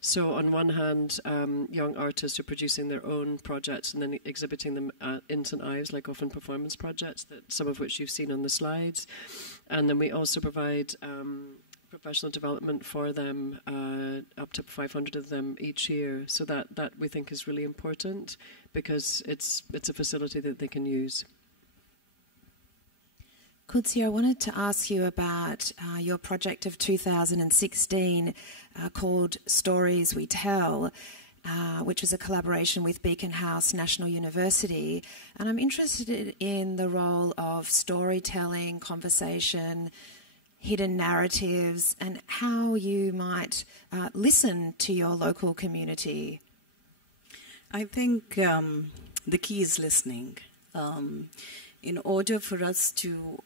So on one hand, young artists are producing their own projects and then exhibiting them in St. Ives, like often performance projects, some of which you've seen on the slides. And then we also provide professional development for them, up to 500 of them each year. So that we think is really important, because it's a facility that they can use. Qudsia, I wanted to ask you about your project of 2016 called Stories We Tell, which was a collaboration with Beacon House National University. And I'm interested in the role of storytelling, conversation, hidden narratives, and how you might listen to your local community. I think the key is listening. In order for us to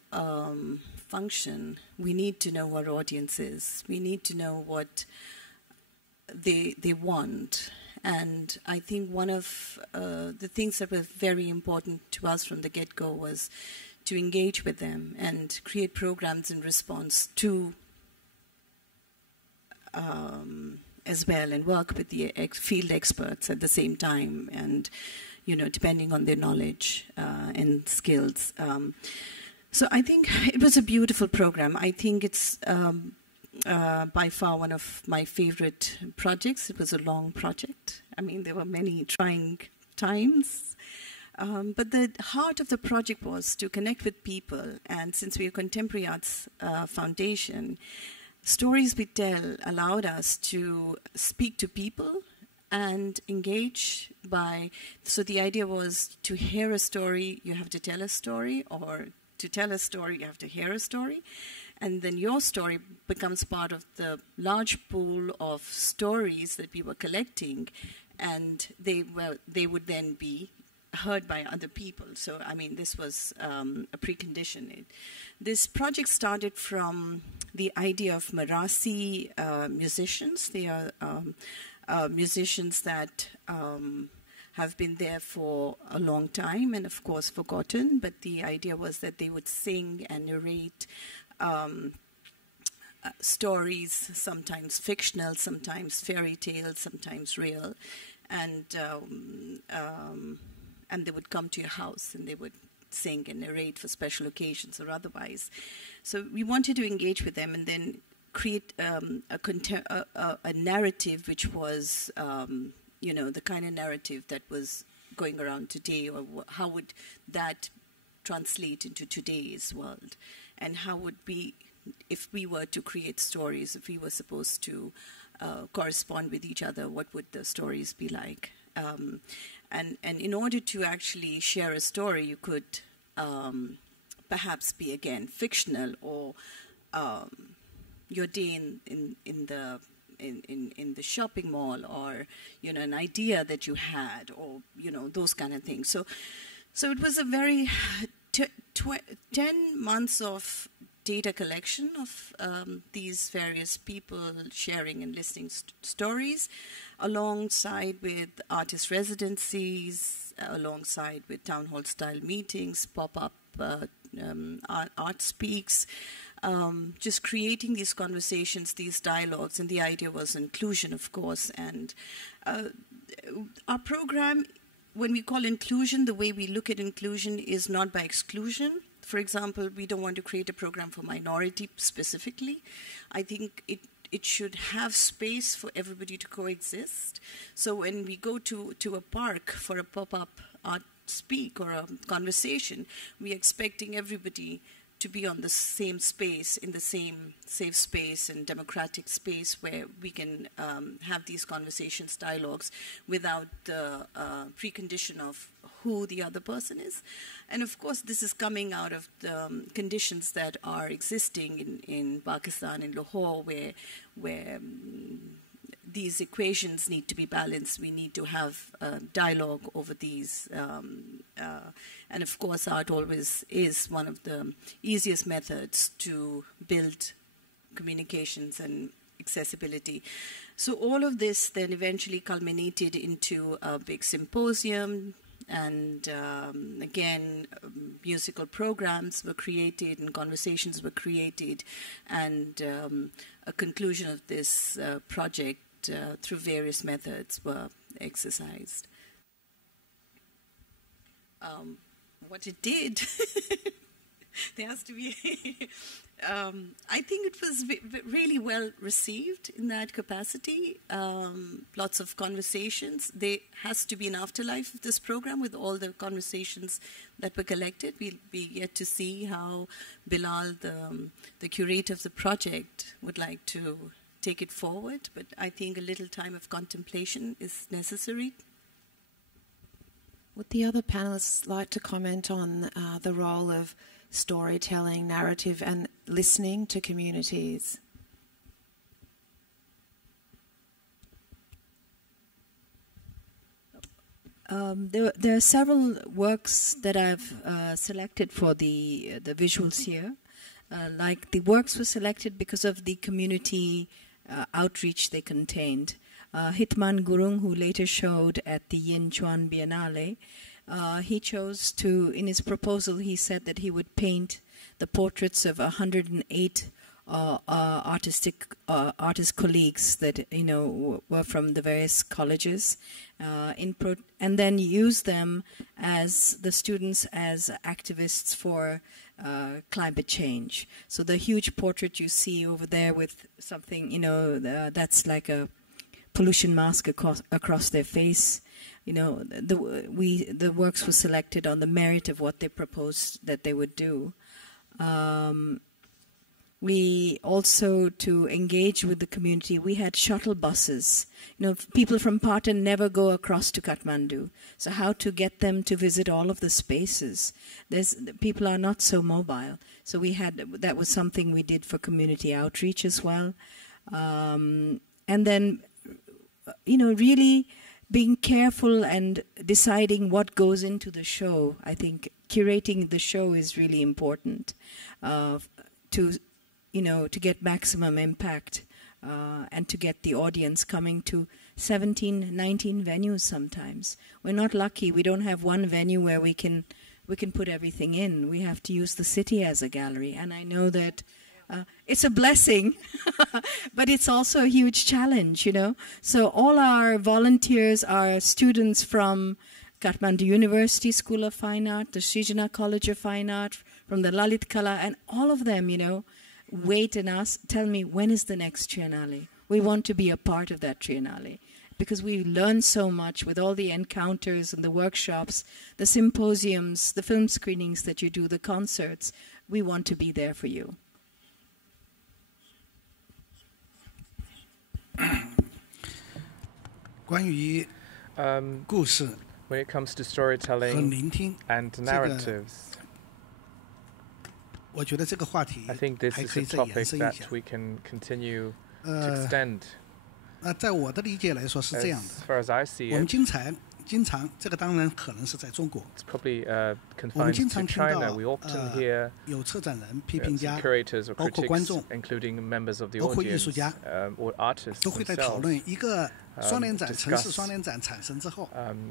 function, we need to know our audiences. We need to know what they want. And I think one of the things that were very important to us from the get-go was to engage with them and create programs in response to as well, and work with the field experts at the same time, and depending on their knowledge and skills. So I think it was a beautiful program. I think it's by far one of my favorite projects. It was a long project. I mean, there were many trying times. But the heart of the project was to connect with people. And since we're a contemporary arts foundation, stories we tell allowed us to speak to people and engage by, so the idea was to hear a story, you have to tell a story, or to tell a story, you have to hear a story. And then your story becomes part of the large pool of stories that we were collecting, and they would then be heard by other people. So, I mean, this was a precondition. This project started from the idea of Marasi musicians. They are musicians that have been there for a long time and, of course, forgotten. But the idea was that they would sing and narrate stories, sometimes fictional, sometimes fairy tales, sometimes real. And they would come to your house and they would sing and narrate for special occasions or otherwise. So we wanted to engage with them and then create a narrative which was, the kind of narrative that was going around today, or how would that translate into today's world, and how would we, if we were to create stories, if we were supposed to correspond with each other, what would the stories be like? And in order to actually share a story, you could perhaps be, again, fictional, or your day in the shopping mall, or an idea that you had, or those kind of things. So it was a very 10 months of data collection of these various people sharing and listening stories, alongside with artist residencies, alongside with town hall style meetings, pop-up art speaks, just creating these conversations, these dialogues. And the idea was inclusion, of course. And our program, when we call inclusion, the way we look at inclusion is not by exclusion. For example, we don't want to create a program for minority specifically. I think it should have space for everybody to coexist. So when we go to a park for a pop-up art speak or a conversation, we're expecting everybody to be on the same space, in the same safe space and democratic space where we can have these conversations, dialogues, without the precondition of who the other person is. And of course, this is coming out of the conditions that are existing in Pakistan, in Lahore, where these equations need to be balanced. We need to have dialogue over these. And of course, art always is one of the easiest methods to build communications and accessibility. So all of this then eventually culminated into a big symposium. And again, musical programs were created and conversations were created. And a conclusion of this project through various methods were exercised. What it did, there has to be, I think it was really well received in that capacity. Lots of conversations. There has to be an afterlife of this program with all the conversations that were collected. We'll be yet to see how Bilal, the curator of the project, would like to take it forward, but I think a little time of contemplation is necessary. Would the other panelists like to comment on the role of storytelling, narrative, and listening to communities? There are several works that I've selected for the visuals here. Like the works were selected because of the community outreach they contained. Hitman Gurung, who later showed at the Yinchuan Biennale, he chose to, in his proposal, he said that he would paint the portraits of 108 artist colleagues that were from the various colleges, and then use them as the students as activists for climate change. So the huge portrait you see over there with something, that's like a pollution mask across their face. The works were selected on the merit of what they proposed that they would do. We also, to engage with the community, we had shuttle buses. People from Patan never go across to Kathmandu. So how to get them to visit all of the spaces? People are not so mobile. So that was something we did for community outreach as well. And then, really being careful and deciding what goes into the show. I think curating the show is really important to get maximum impact and to get the audience coming to 17, 19 venues sometimes. We're not lucky. We don't have one venue where we can put everything in. We have to use the city as a gallery. And I know that it's a blessing, but it's also a huge challenge, So all our volunteers are students from Kathmandu University School of Fine Art, the Srijana College of Fine Art, from the Lalit Kala, and all of them, wait and tell me, when is the next Triennale? We want to be a part of that Triennale because we learn so much with all the encounters and the workshops, the symposiums, the film screenings that you do, the concerts. We want to be there for you. When it comes to storytelling and narratives, I think this is a topic that we can continue to extend. As far as I see it, it's probably confined to China. We often hear curators or critics, including members of the audience or artists themselves, discuss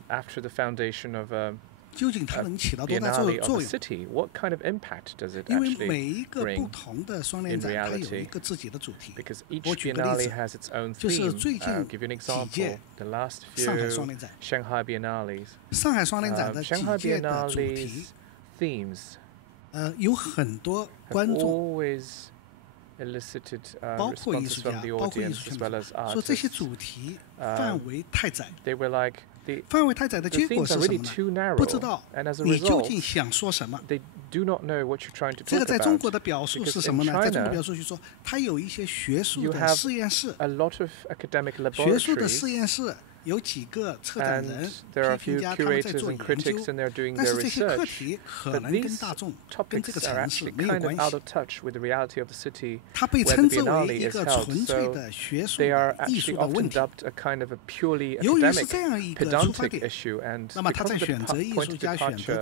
after the foundation of Biennale of a city, what kind of impact does it actually bring in reality? Because each Biennale has its own theme. I'll give you an example. The last few Shanghai Biennales. Shanghai Biennale's themes have always elicited responses from the audience as well as artists. They were like, the themes are really too narrow, and as a result, they do not know what you're trying to talk about. Because in China, you have a lot of academic laboratories, and there are a few curators and critics, and they're doing their research. But these topics are actually kind of out of touch with the reality of the city where the Biennale is held. So they are actually often dubbed a kind of a purely academic, pedantic issue, and because of the point of departure,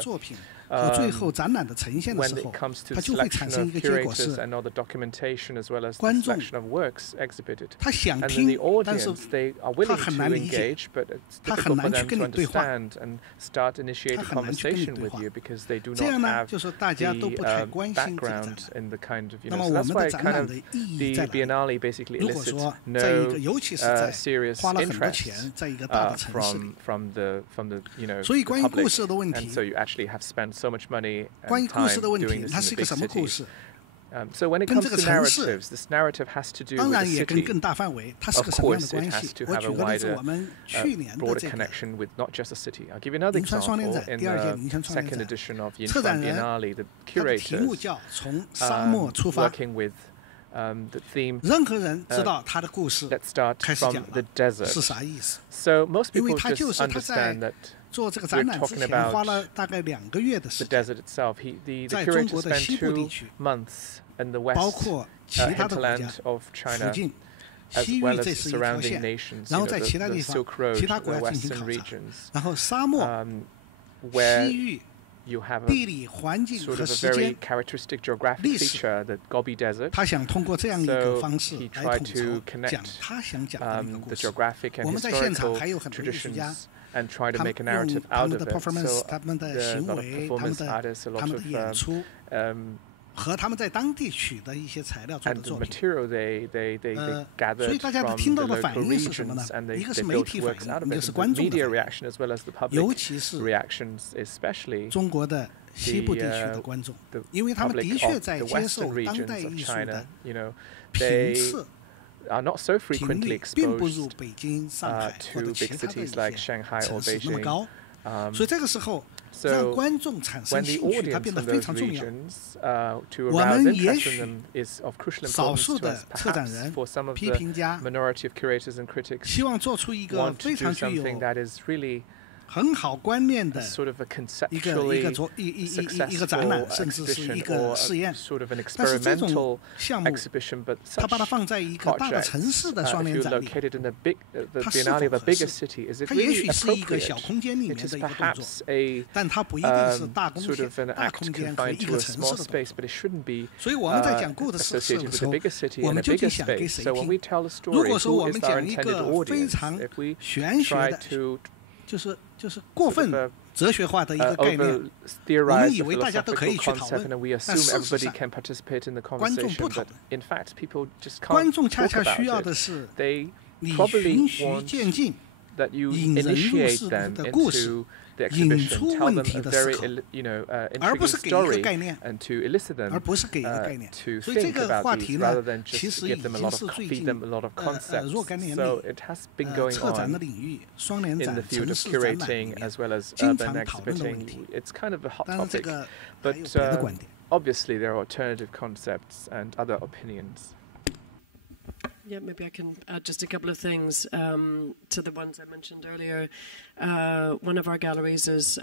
when it comes to the selection of curators and all the documentation as well as the selection of works exhibited. And then the audience, they are willing to engage, but it's difficult for them to understand and start initiating conversation with you because they do not have the background in the kind of, so that's why kind of the Biennale basically elicits no serious interest from the public, and so you actually have spent so much money and time doing this in the big cities. So when it comes to narratives, this narrative has to do with the city. Of course, it has to have a wider, broader connection with not just the city. I'll give you another example. In the second edition of Yinchuan Biennale, the curators working with the theme, let's start from the desert. So most people just understand that we're talking about the desert itself. The curator spent 2 months in the west hinterland of China, as well as the surrounding nations, the Silk Road, the western regions, where you have a sort of a very characteristic geographic feature, the Gobi Desert. So he tried to connect the geographic and historical traditions and try to make a narrative out of it. So a lot of performance artists, a lot of and the material they gathered from the local regions and they built works out of it. The media reaction as well as the public reactions, especially the public of the western regions of China, you know, they are not so frequently exposed to big cities like Shanghai or Beijing. So when the audience from those regions to arouse interest in them is of crucial importance to us, perhaps for some of the minority of curators and critics want to do something that is really sort of a conceptually successful exhibition or sort of an experimental exhibition, but such projects, if you're located in the Biennale of a bigger city, is it really appropriate? It is perhaps a sort of an act confined to a small space, but it shouldn't be associated with a bigger city and a bigger space. So when we tell a story, who is our intended audience? If we try to over-theorize the philosophical concept and then we assume everybody can participate in the conversation, but in fact people just can't talk about it. They probably want that you initiate them into the exhibition, tell them a very intriguing story and to elicit them to think about these rather than just feed them a lot of concepts. So it has been going on in the field of curating as well as urban exhibiting. It's kind of a hot topic, but obviously there are alternative concepts and other opinions. Yeah, maybe I can add just a couple of things to the ones I mentioned earlier. One of our galleries is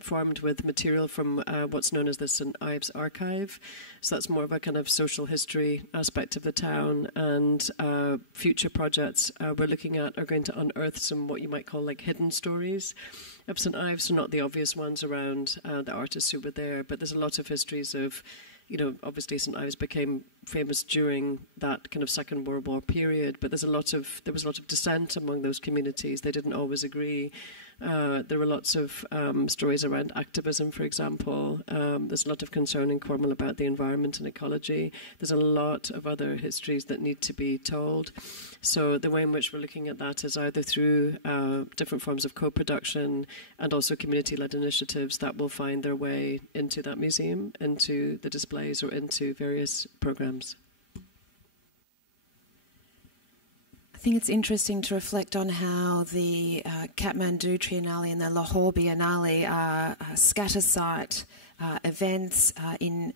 formed with material from what's known as the St. Ives archive. So that's more of a kind of social history aspect of the town. And future projects we're looking at are going to unearth some what you might call like hidden stories of St. Ives. So not the obvious ones around the artists who were there, but there's a lot of histories of, you know, obviously St. Ives became famous during that kind of Second World War period, but there was a lot of dissent among those communities. They didn't always agree. There were lots of stories around activism, for example. There's a lot of concern in Cornwall about the environment and ecology. There's a lot of other histories that need to be told. So the way in which we're looking at that is either through different forms of co-production and also community-led initiatives that will find their way into that museum, into the displays or into various programs. I think it's interesting to reflect on how the Kathmandu Triennale and the Lahore Biennale are scatter-site events in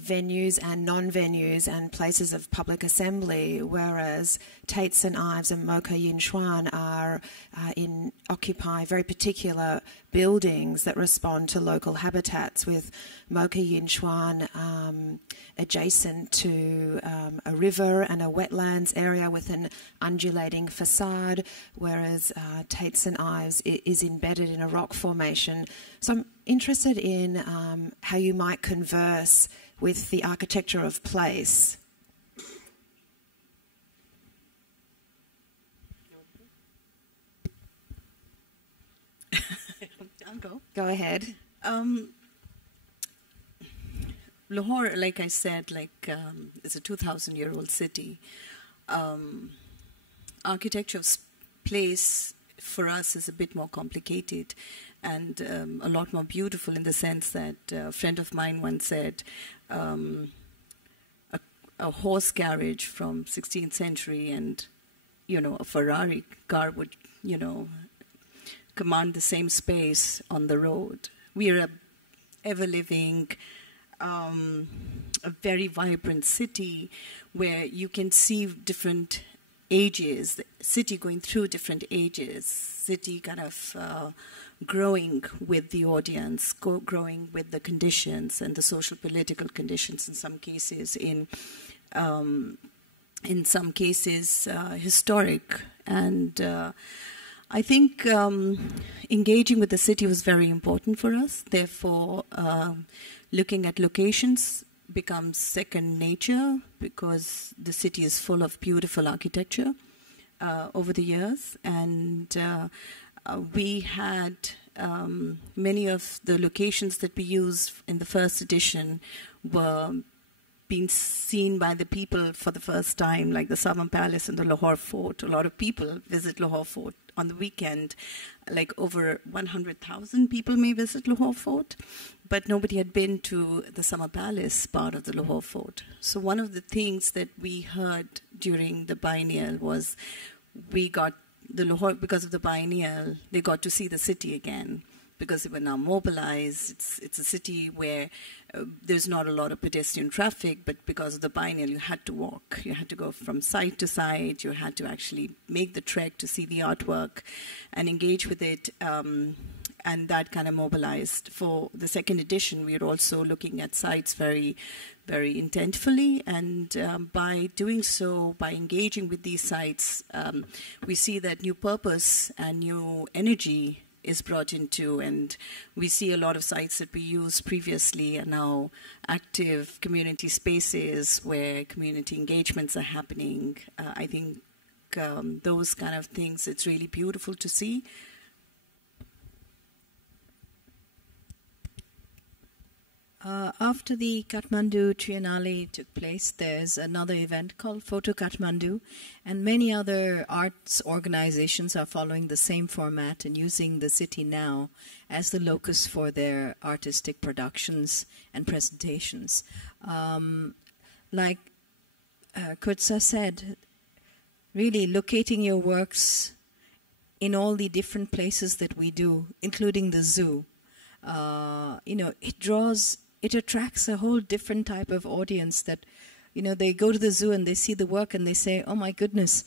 venues and non-venues and places of public assembly, whereas Tate, St. Ives and MOCA Yinchuan are occupy very particular buildings that respond to local habitats, with MOCA Yinchuan adjacent to a river and a wetlands area with an undulating facade, whereas Tate, St. Ives is embedded in a rock formation. So I'm interested in how you might converse with the architecture of place. I'll go ahead. Lahore, like I said, is a 2,000-year-old city. Architecture of place for us is a bit more complicated and a lot more beautiful, in the sense that a friend of mine once said a horse carriage from 16th century and, you know, a Ferrari car would, you know, command the same space on the road. We are a ever-living, a very vibrant city where you can see different ages, the city going through different ages, city kind of growing with the audience, growing with the conditions and the social political conditions in some cases, in some cases historic. And I think engaging with the city was very important for us. Therefore, looking at locations becomes second nature because the city is full of beautiful architecture over the years. And we had many of the locations that we used in the first edition were being seen by the people for the first time, like the Summer Palace and the Lahore Fort. A lot of people visit Lahore Fort on the weekend. Like over 100,000 people may visit Lahore Fort, but nobody had been to the Summer Palace part of the Lahore Fort. So one of the things that we heard during the Biennale was we got the Lahore, because of the Biennale, they got to see the city again, because they were now mobilized. It's a city where there's not a lot of pedestrian traffic, but because of the Biennale, you had to walk. You had to go from site to site. You had to actually make the trek to see the artwork and engage with it. And that kind of mobilized. For the second edition, we are also looking at sites very, very intentfully. And by doing so, by engaging with these sites, we see that new purpose and new energy is brought into, and we see a lot of sites that we used previously are now active community spaces where community engagements are happening. I think those kind of things, it's really beautiful to see. After the Kathmandu Triennale took place, there's another event called Photo Kathmandu, and many other arts organizations are following the same format and using the city now as the locus for their artistic productions and presentations. Like Qudsia said, really locating your works in all the different places that we do, including the zoo, it attracts a whole different type of audience that, they go to the zoo and they see the work and they say, oh my goodness,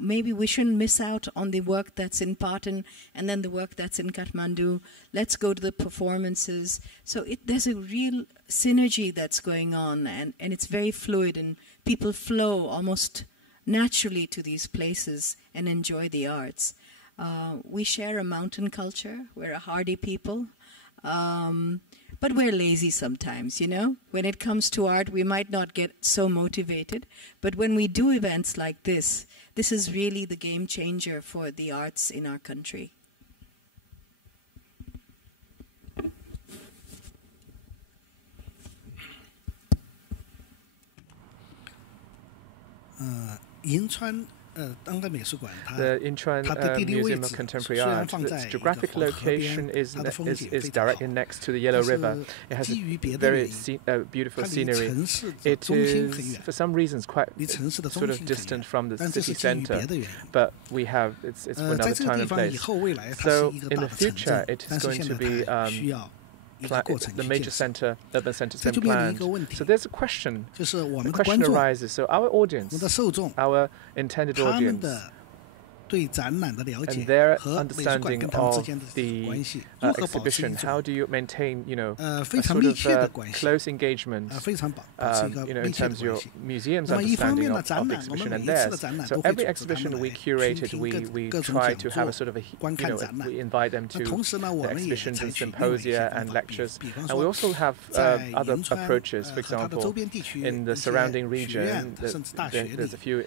maybe we shouldn't miss out on the work that's in Patan and then the work that's in Kathmandu. Let's go to the performances. So there's a real synergy that's going on, and it's very fluid, and people flow almost naturally to these places and enjoy the arts. We share a mountain culture. We're a hardy people. But we're lazy sometimes, When it comes to art, we might not get so motivated. But when we do events like this is really the game changer for the arts in our country. Yinchuan. The Yinchuan Museum of Contemporary Art, its geographic location is directly next to the Yellow River. It has a very beautiful scenery. It is, for some reasons, quite sort of distant from the city centre, but it's for another time and place. So in the future, it is going to be the major urban centre has been planned. So there's a question. The question arises. So our audience, our intended audience, and their understanding of the exhibition, how do you maintain, a sort of close engagement, in terms of your museum's understanding of the exhibition and theirs. So every exhibition we curated, we try to have a sort of we invite them to the exhibitions and symposia and lectures. And we also have other approaches. For example, in the surrounding region, there's a few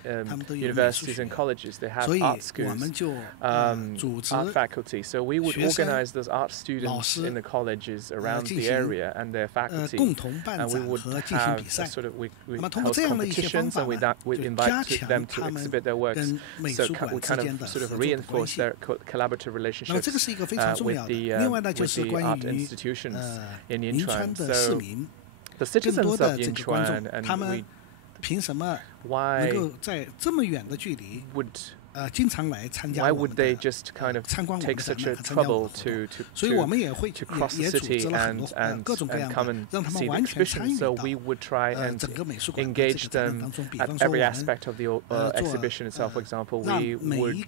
universities and colleges. They have art schools, art faculty. So we would organize those art students in the colleges around the area and their faculty, and we would have we host competitions, and we invite them to exhibit their works. So we kind of sort of reinforce their collaborative relationships with the art institutions in Yinchuan. So the citizens of Yinchuan, and why would they just kind of take such a trouble to cross the city and come and see the exhibition? So we would try and engage them at every aspect of the exhibition itself. For example, we would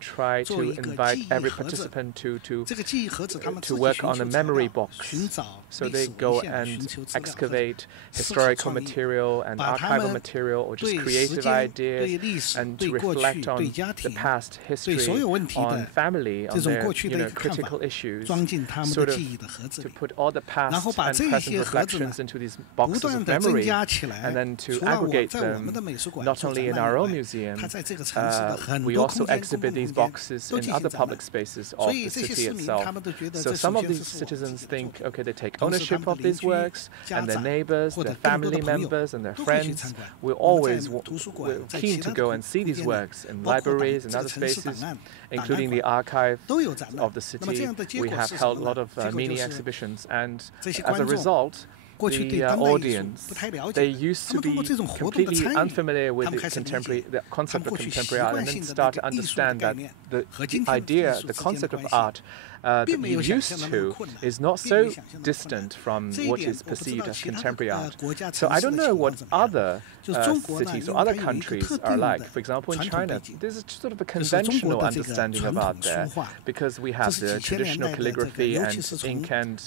try to invite every participant to work on a memory box. So they go and excavate historical material and archival material, or just creative ideas, and to reflect on the past history, on family, on their critical issues, sort of to put all the past and present reflections into these boxes of memory, and then to aggregate them not only in our own museum, we also exhibit these boxes in other public spaces of the city itself. So some of these citizens think, okay, they take ownership of these works, and their neighbors, their family members, and their friends will always we're keen to go and see these works in libraries and other spaces, including the archive of the city. We have held a lot of mini exhibitions, and as a result, the audience, they used to be completely unfamiliar with the concept of contemporary art, and then start to understand that the idea, the concept of art that you used to is not so distant from what is perceived as contemporary art. So I don't know what other cities or other countries are like. For example, in China, there's sort of a conventional understanding of art there, because we have the traditional calligraphy and ink and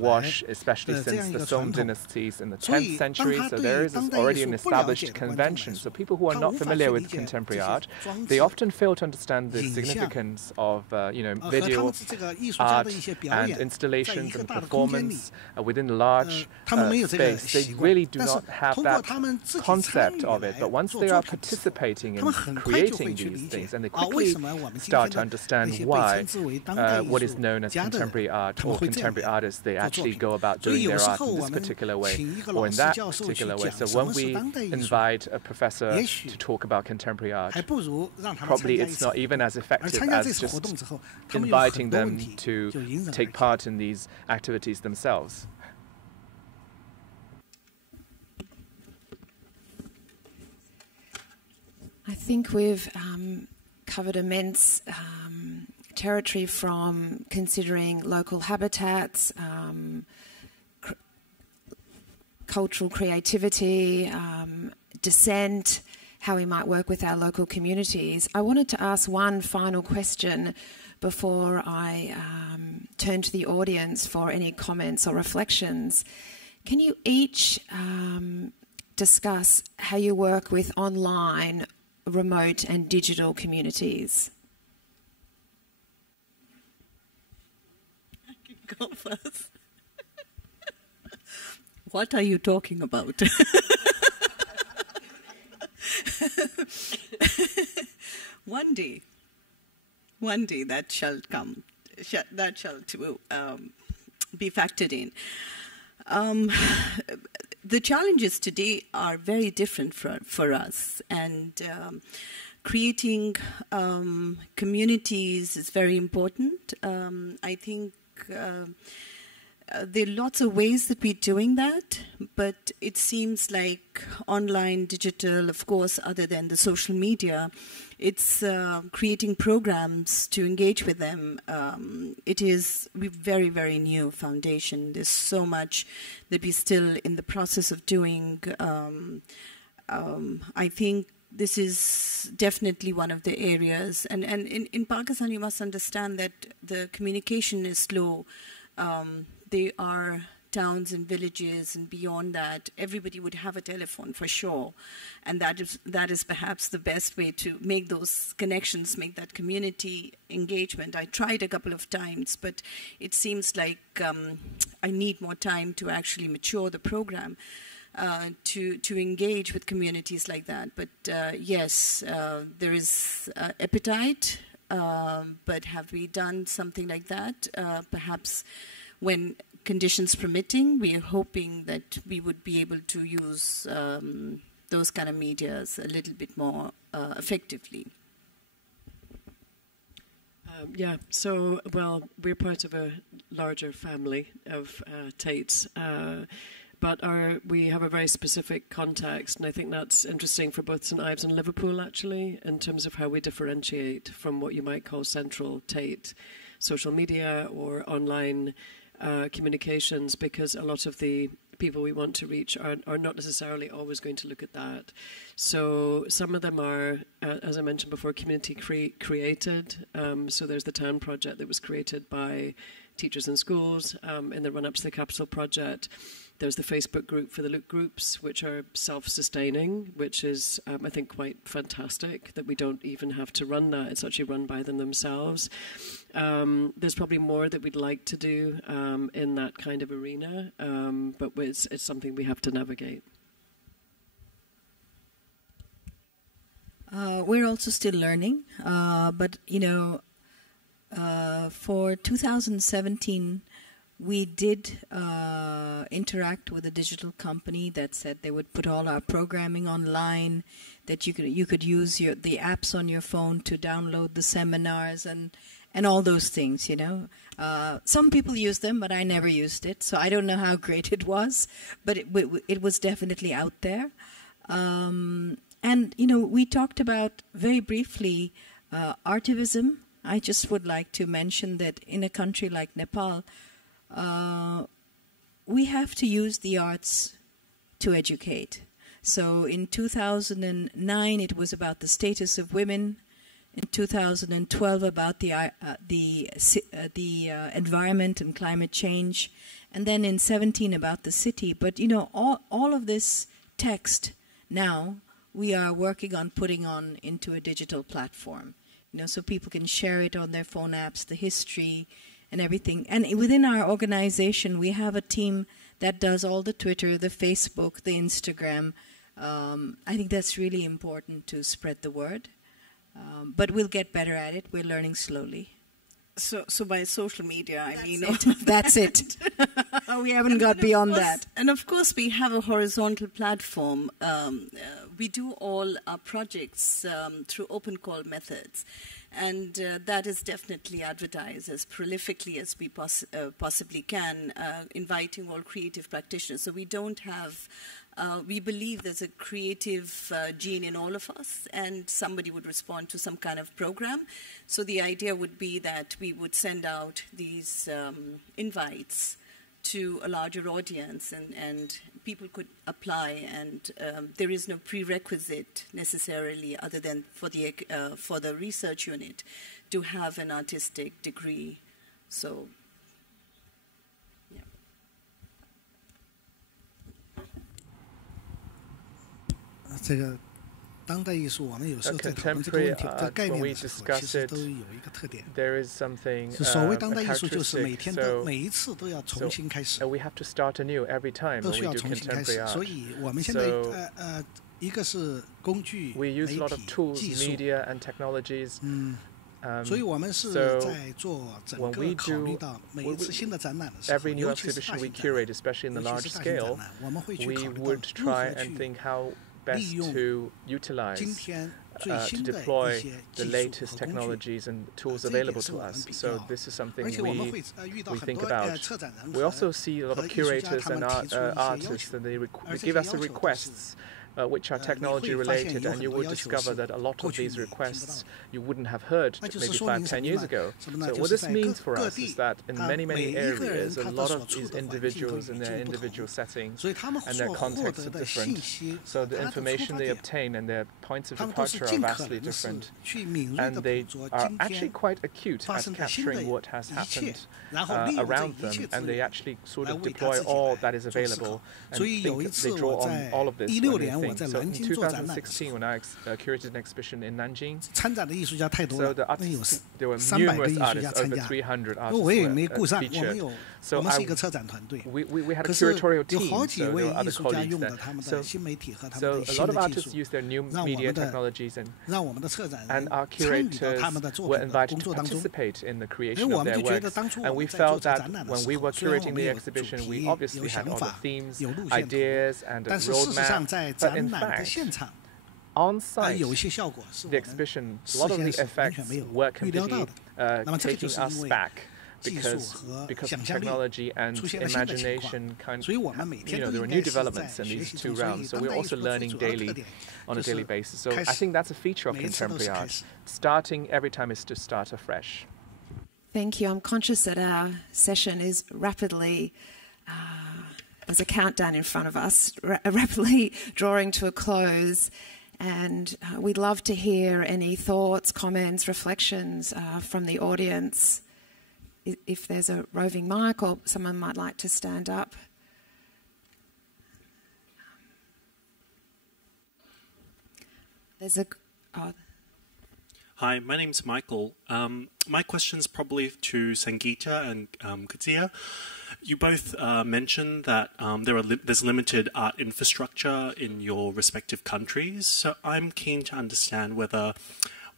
wash, especially since the Song dynasties in the 10th century. So there is already an established convention. So people who are not familiar with contemporary art, they often fail to understand the significance of video art and installations and performance within a large space. They really do not have that concept of it, but once they are participating in creating these things, and they quickly start to understand why what is known as contemporary art, or contemporary artists, they actually go about doing their art in this particular way or in that particular way. So when we invite a professor to talk about contemporary art, probably it's not even as effective as just inviting them to take part in these activities themselves. I think we've covered immense territory, from considering local habitats, cultural creativity, dissent, how we might work with our local communities. I wanted to ask one final question before I turn to the audience for any comments or reflections. Can you each discuss how you work with online, remote and digital communities? I can go first. What are you talking about? One day that shall come, that shall be factored in. The challenges today are very different for us, and creating communities is very important. I think there are lots of ways that we're doing that, but it seems like online, digital, of course, other than the social media, it's creating programs to engage with them. We're very, very new foundation. There's so much that we're still in the process of doing. I think this is definitely one of the areas. And in Pakistan, you must understand that the communication is slow. There are towns and villages, and beyond that, everybody would have a telephone for sure. And that is perhaps the best way to make those connections, make that community engagement. I tried a couple of times, but it seems like I need more time to actually mature the program to engage with communities like that. But yes, there is appetite, but have we done something like that? Perhaps when conditions permitting, we are hoping that we would be able to use those kind of medias a little bit more effectively. Yeah, so, well, we're part of a larger family of Tates, but we have a very specific context, and I think that's interesting for both St Ives and Liverpool, actually, in terms of how we differentiate from what you might call central Tate social media or online communications, because a lot of the people we want to reach are not necessarily always going to look at that. So some of them are, as I mentioned before, community created. So there's the Town project that was created by teachers in schools in the run-up to the Capital Project. There's the Facebook group for the Look groups, which are self-sustaining, which is, I think, quite fantastic, that we don't even have to run that. It's actually run by them themselves. There's probably more that we'd like to do in that kind of arena, but it's something we have to navigate. We're also still learning, but, for 2017, we did interact with a digital company that said they would put all our programming online, that you could use the apps on your phone to download the seminars and all those things, Some people use them, but I never used it, so I don't know how great it was, but it was definitely out there. And, we talked about very briefly artivism. I just would like to mention that in a country like Nepal, we have to use the arts to educate. So in 2009, it was about the status of women. In 2012, about the environment and climate change, and then in 2017 about the city. But all of this text now we are working on putting on into a digital platform, so people can share it on their phone apps, the history and everything. And within our organization, we have a team that does all the Twitter, the Facebook, the Instagram. I think that's really important to spread the word. But we'll get better at it. We're learning slowly. So by social media, That's it. We haven't got beyond that. And of course, we have a horizontal platform. We do all our projects through open call methods. And that is definitely advertised as prolifically as we possibly can, inviting all creative practitioners. So we don't have... we believe there's a creative gene in all of us, and somebody would respond to some kind of program. So the idea would be that we would send out these invites to a larger audience, and people could apply, and there is no prerequisite necessarily, other than for the research unit, to have an artistic degree. So. Contemporary art, when we discuss it, there is something characteristic. So we have to start anew every time when we do contemporary art. So we use a lot of tools, media and technologies. So when we do every new exhibition we curate, especially in the large scale, we would try and think how best to utilize, to deploy the latest technologies and tools available to us. So this is something we think about. We also see a lot of curators and artists, and they give us requests which are technology related, and you will discover that a lot of these requests you wouldn't have heard maybe 5-10 years ago. So what this means for us is that in many areas, a lot of these individuals in their individual settings and their contexts are different. So the information they obtain and their points of departure are vastly different, and they are actually quite acute at capturing what has happened around them, and they actually sort of deploy all that is available and they draw on all of this when they think. So in 2016, when I curated an exhibition in Nanjing, so the artists, there were numerous artists, over 300 artists were featured. So we had a curatorial team, so there were other colleagues there. So a lot of artists use their new media technologies, and our curators were invited to participate in the creation of their works. And we felt that when we were curating the exhibition, we obviously had all the themes, ideas, and a roadmap. But in fact, on site, the exhibition, a lot of the effects were completely taking us back. Because of technology and imagination, there were new developments in these two realms. So we're also learning daily, on a daily basis. So I think that's a feature of contemporary art. Starting every time is to start afresh. Thank you. I'm conscious that our session is rapidly, there's a countdown in front of us, rapidly drawing to a close. And we'd love to hear any thoughts, comments, reflections from the audience. if there's a roving mic or someone might like to stand up. There's a... Oh. Hi, my name's Michael. My question's probably to Sangeeta and Qudsia. You both mentioned that there's limited art infrastructure in your respective countries, so I'm keen to understand whether,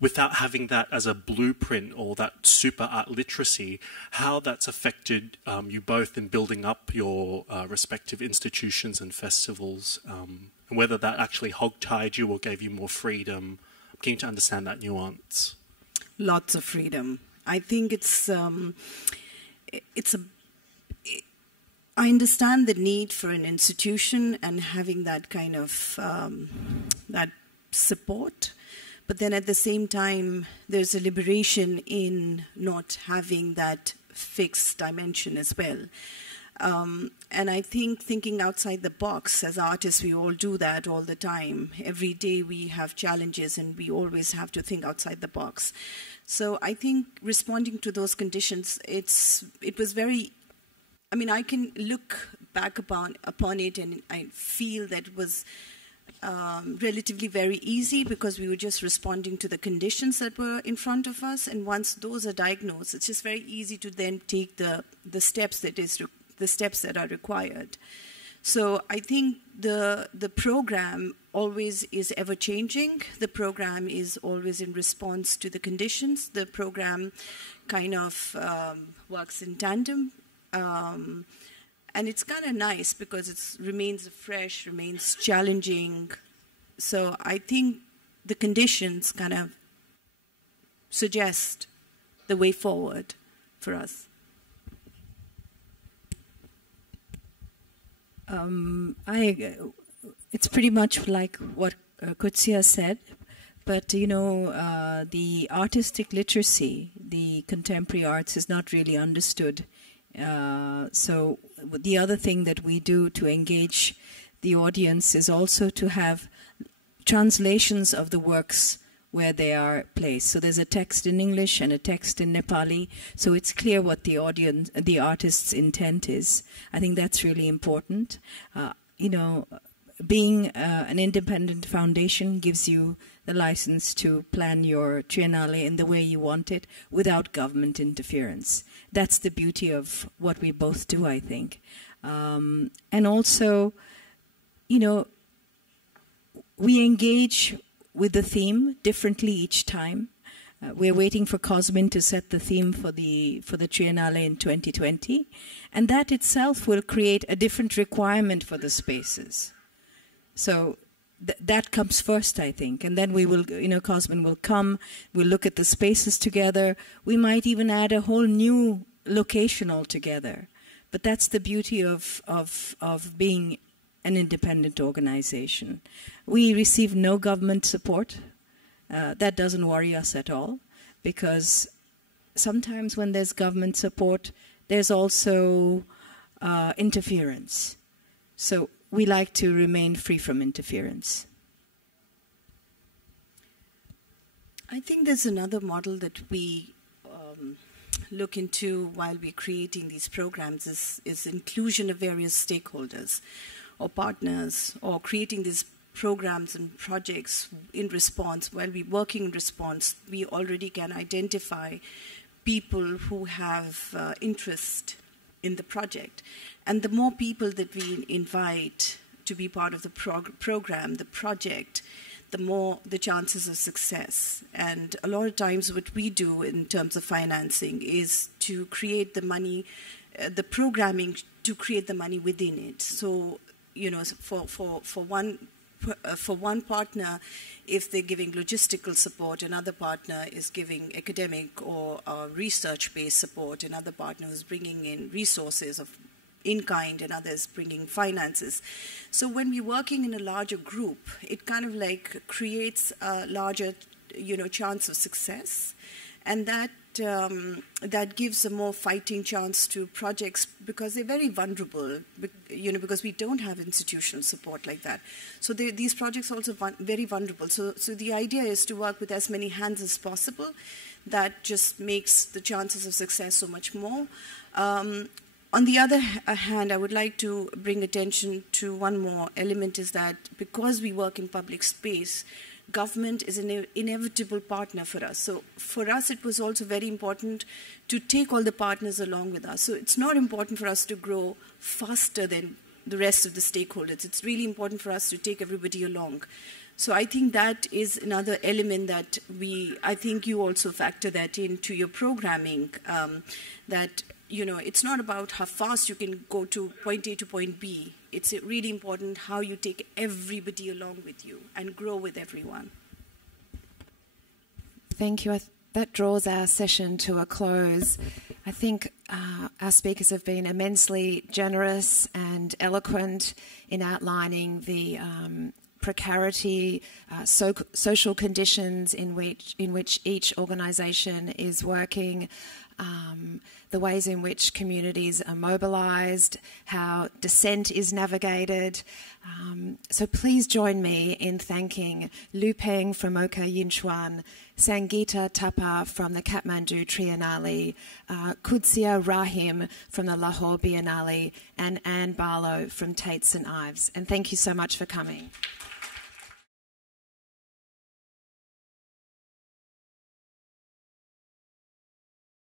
without having that as a blueprint or that super art literacy, how that's affected you both in building up your respective institutions and festivals, and whether that actually hog-tied you or gave you more freedom. I'm keen to understand that nuance. Lots of freedom. I think I understand the need for an institution and having that kind of that support. But then at the same time, there's a liberation in not having that fixed dimension as well. And I think thinking outside the box, as artists, we all do that all the time. Every day we have challenges and we always have to think outside the box. So I think responding to those conditions, it was very, I mean, I can look back upon it and I feel that it was relatively very easy because we were just responding to the conditions that were in front of us. And once those are diagnosed, it's just very easy to then take the steps that are required. So I think the program always is ever changing. The program is always in response to the conditions. The program kind of works in tandem. And it's kind of nice because it remains fresh, remains challenging. So I think the conditions kind of suggest the way forward for us. It's pretty much like what Qudsia said, but you know, the artistic literacy, the contemporary arts is not really understood. So the other thing that we do to engage the audience is also to have translations of the works where they are placed. So there's a text in English and a text in Nepali, so it's clear what the artist's intent is. I think that's really important. You know, being an independent foundation gives you the license to plan your Triennale in the way you want it without government interference. That's the beauty of what we both do, I think. And also, you know, we engage with the theme differently each time. We're waiting for Cosmin to set the theme for the Triennale in 2020, and that itself will create a different requirement for the spaces. So that comes first, I think, and then we will, you know, Cosmin will come, we'll look at the spaces together. We might even add a whole new location altogether. But that's the beauty of being an independent organization. We receive no government support. That doesn't worry us at all, because sometimes when there's government support, there's also interference. So we like to remain free from interference. I think there's another model that we look into while we're creating these programs is inclusion of various stakeholders or partners, or creating these programs and projects in response. While we're working in response, we already can identify people who have interest in the project. And the more people that we invite to be part of the program, the project, the more the chances of success. And a lot of times what we do in terms of financing is to create the money, the programming, to create the money within it. So, you know, for one partner, if they're giving logistical support, another partner is giving academic or research-based support, another partner is bringing in resources of in-kind, and others bringing finances. So when we're working in a larger group, it kind of like creates a larger, you know, chance of success, and that gives a more fighting chance to projects, because they're very vulnerable, you know, because we don't have institutional support like that. So these projects are also very vulnerable. So the idea is to work with as many hands as possible. that just makes the chances of success so much more. On the other hand, I would like to bring attention to one more element, is that because we work in public space, government is an inevitable partner for us. So for us, it was also very important to take all the partners along with us. So it's not important for us to grow faster than the rest of the stakeholders. It's really important for us to take everybody along. So I think that is another element that I think you also factor that into your programming, that, you know, it's not about how fast you can go to point A to point B. It's really important how you take everybody along with you and grow with everyone. Thank you. That draws our session to a close. I think our speakers have been immensely generous and eloquent in outlining the precarity, social conditions in which each organisation is working, the ways in which communities are mobilised, how dissent is navigated. So please join me in thanking Peng from MOCA Yinchuan, Sangeeta Thapa from the Kathmandu Triennale, Qudsia Rahim from the Lahore Biennale, and Barlow from Tate and Ives. And thank you so much for coming.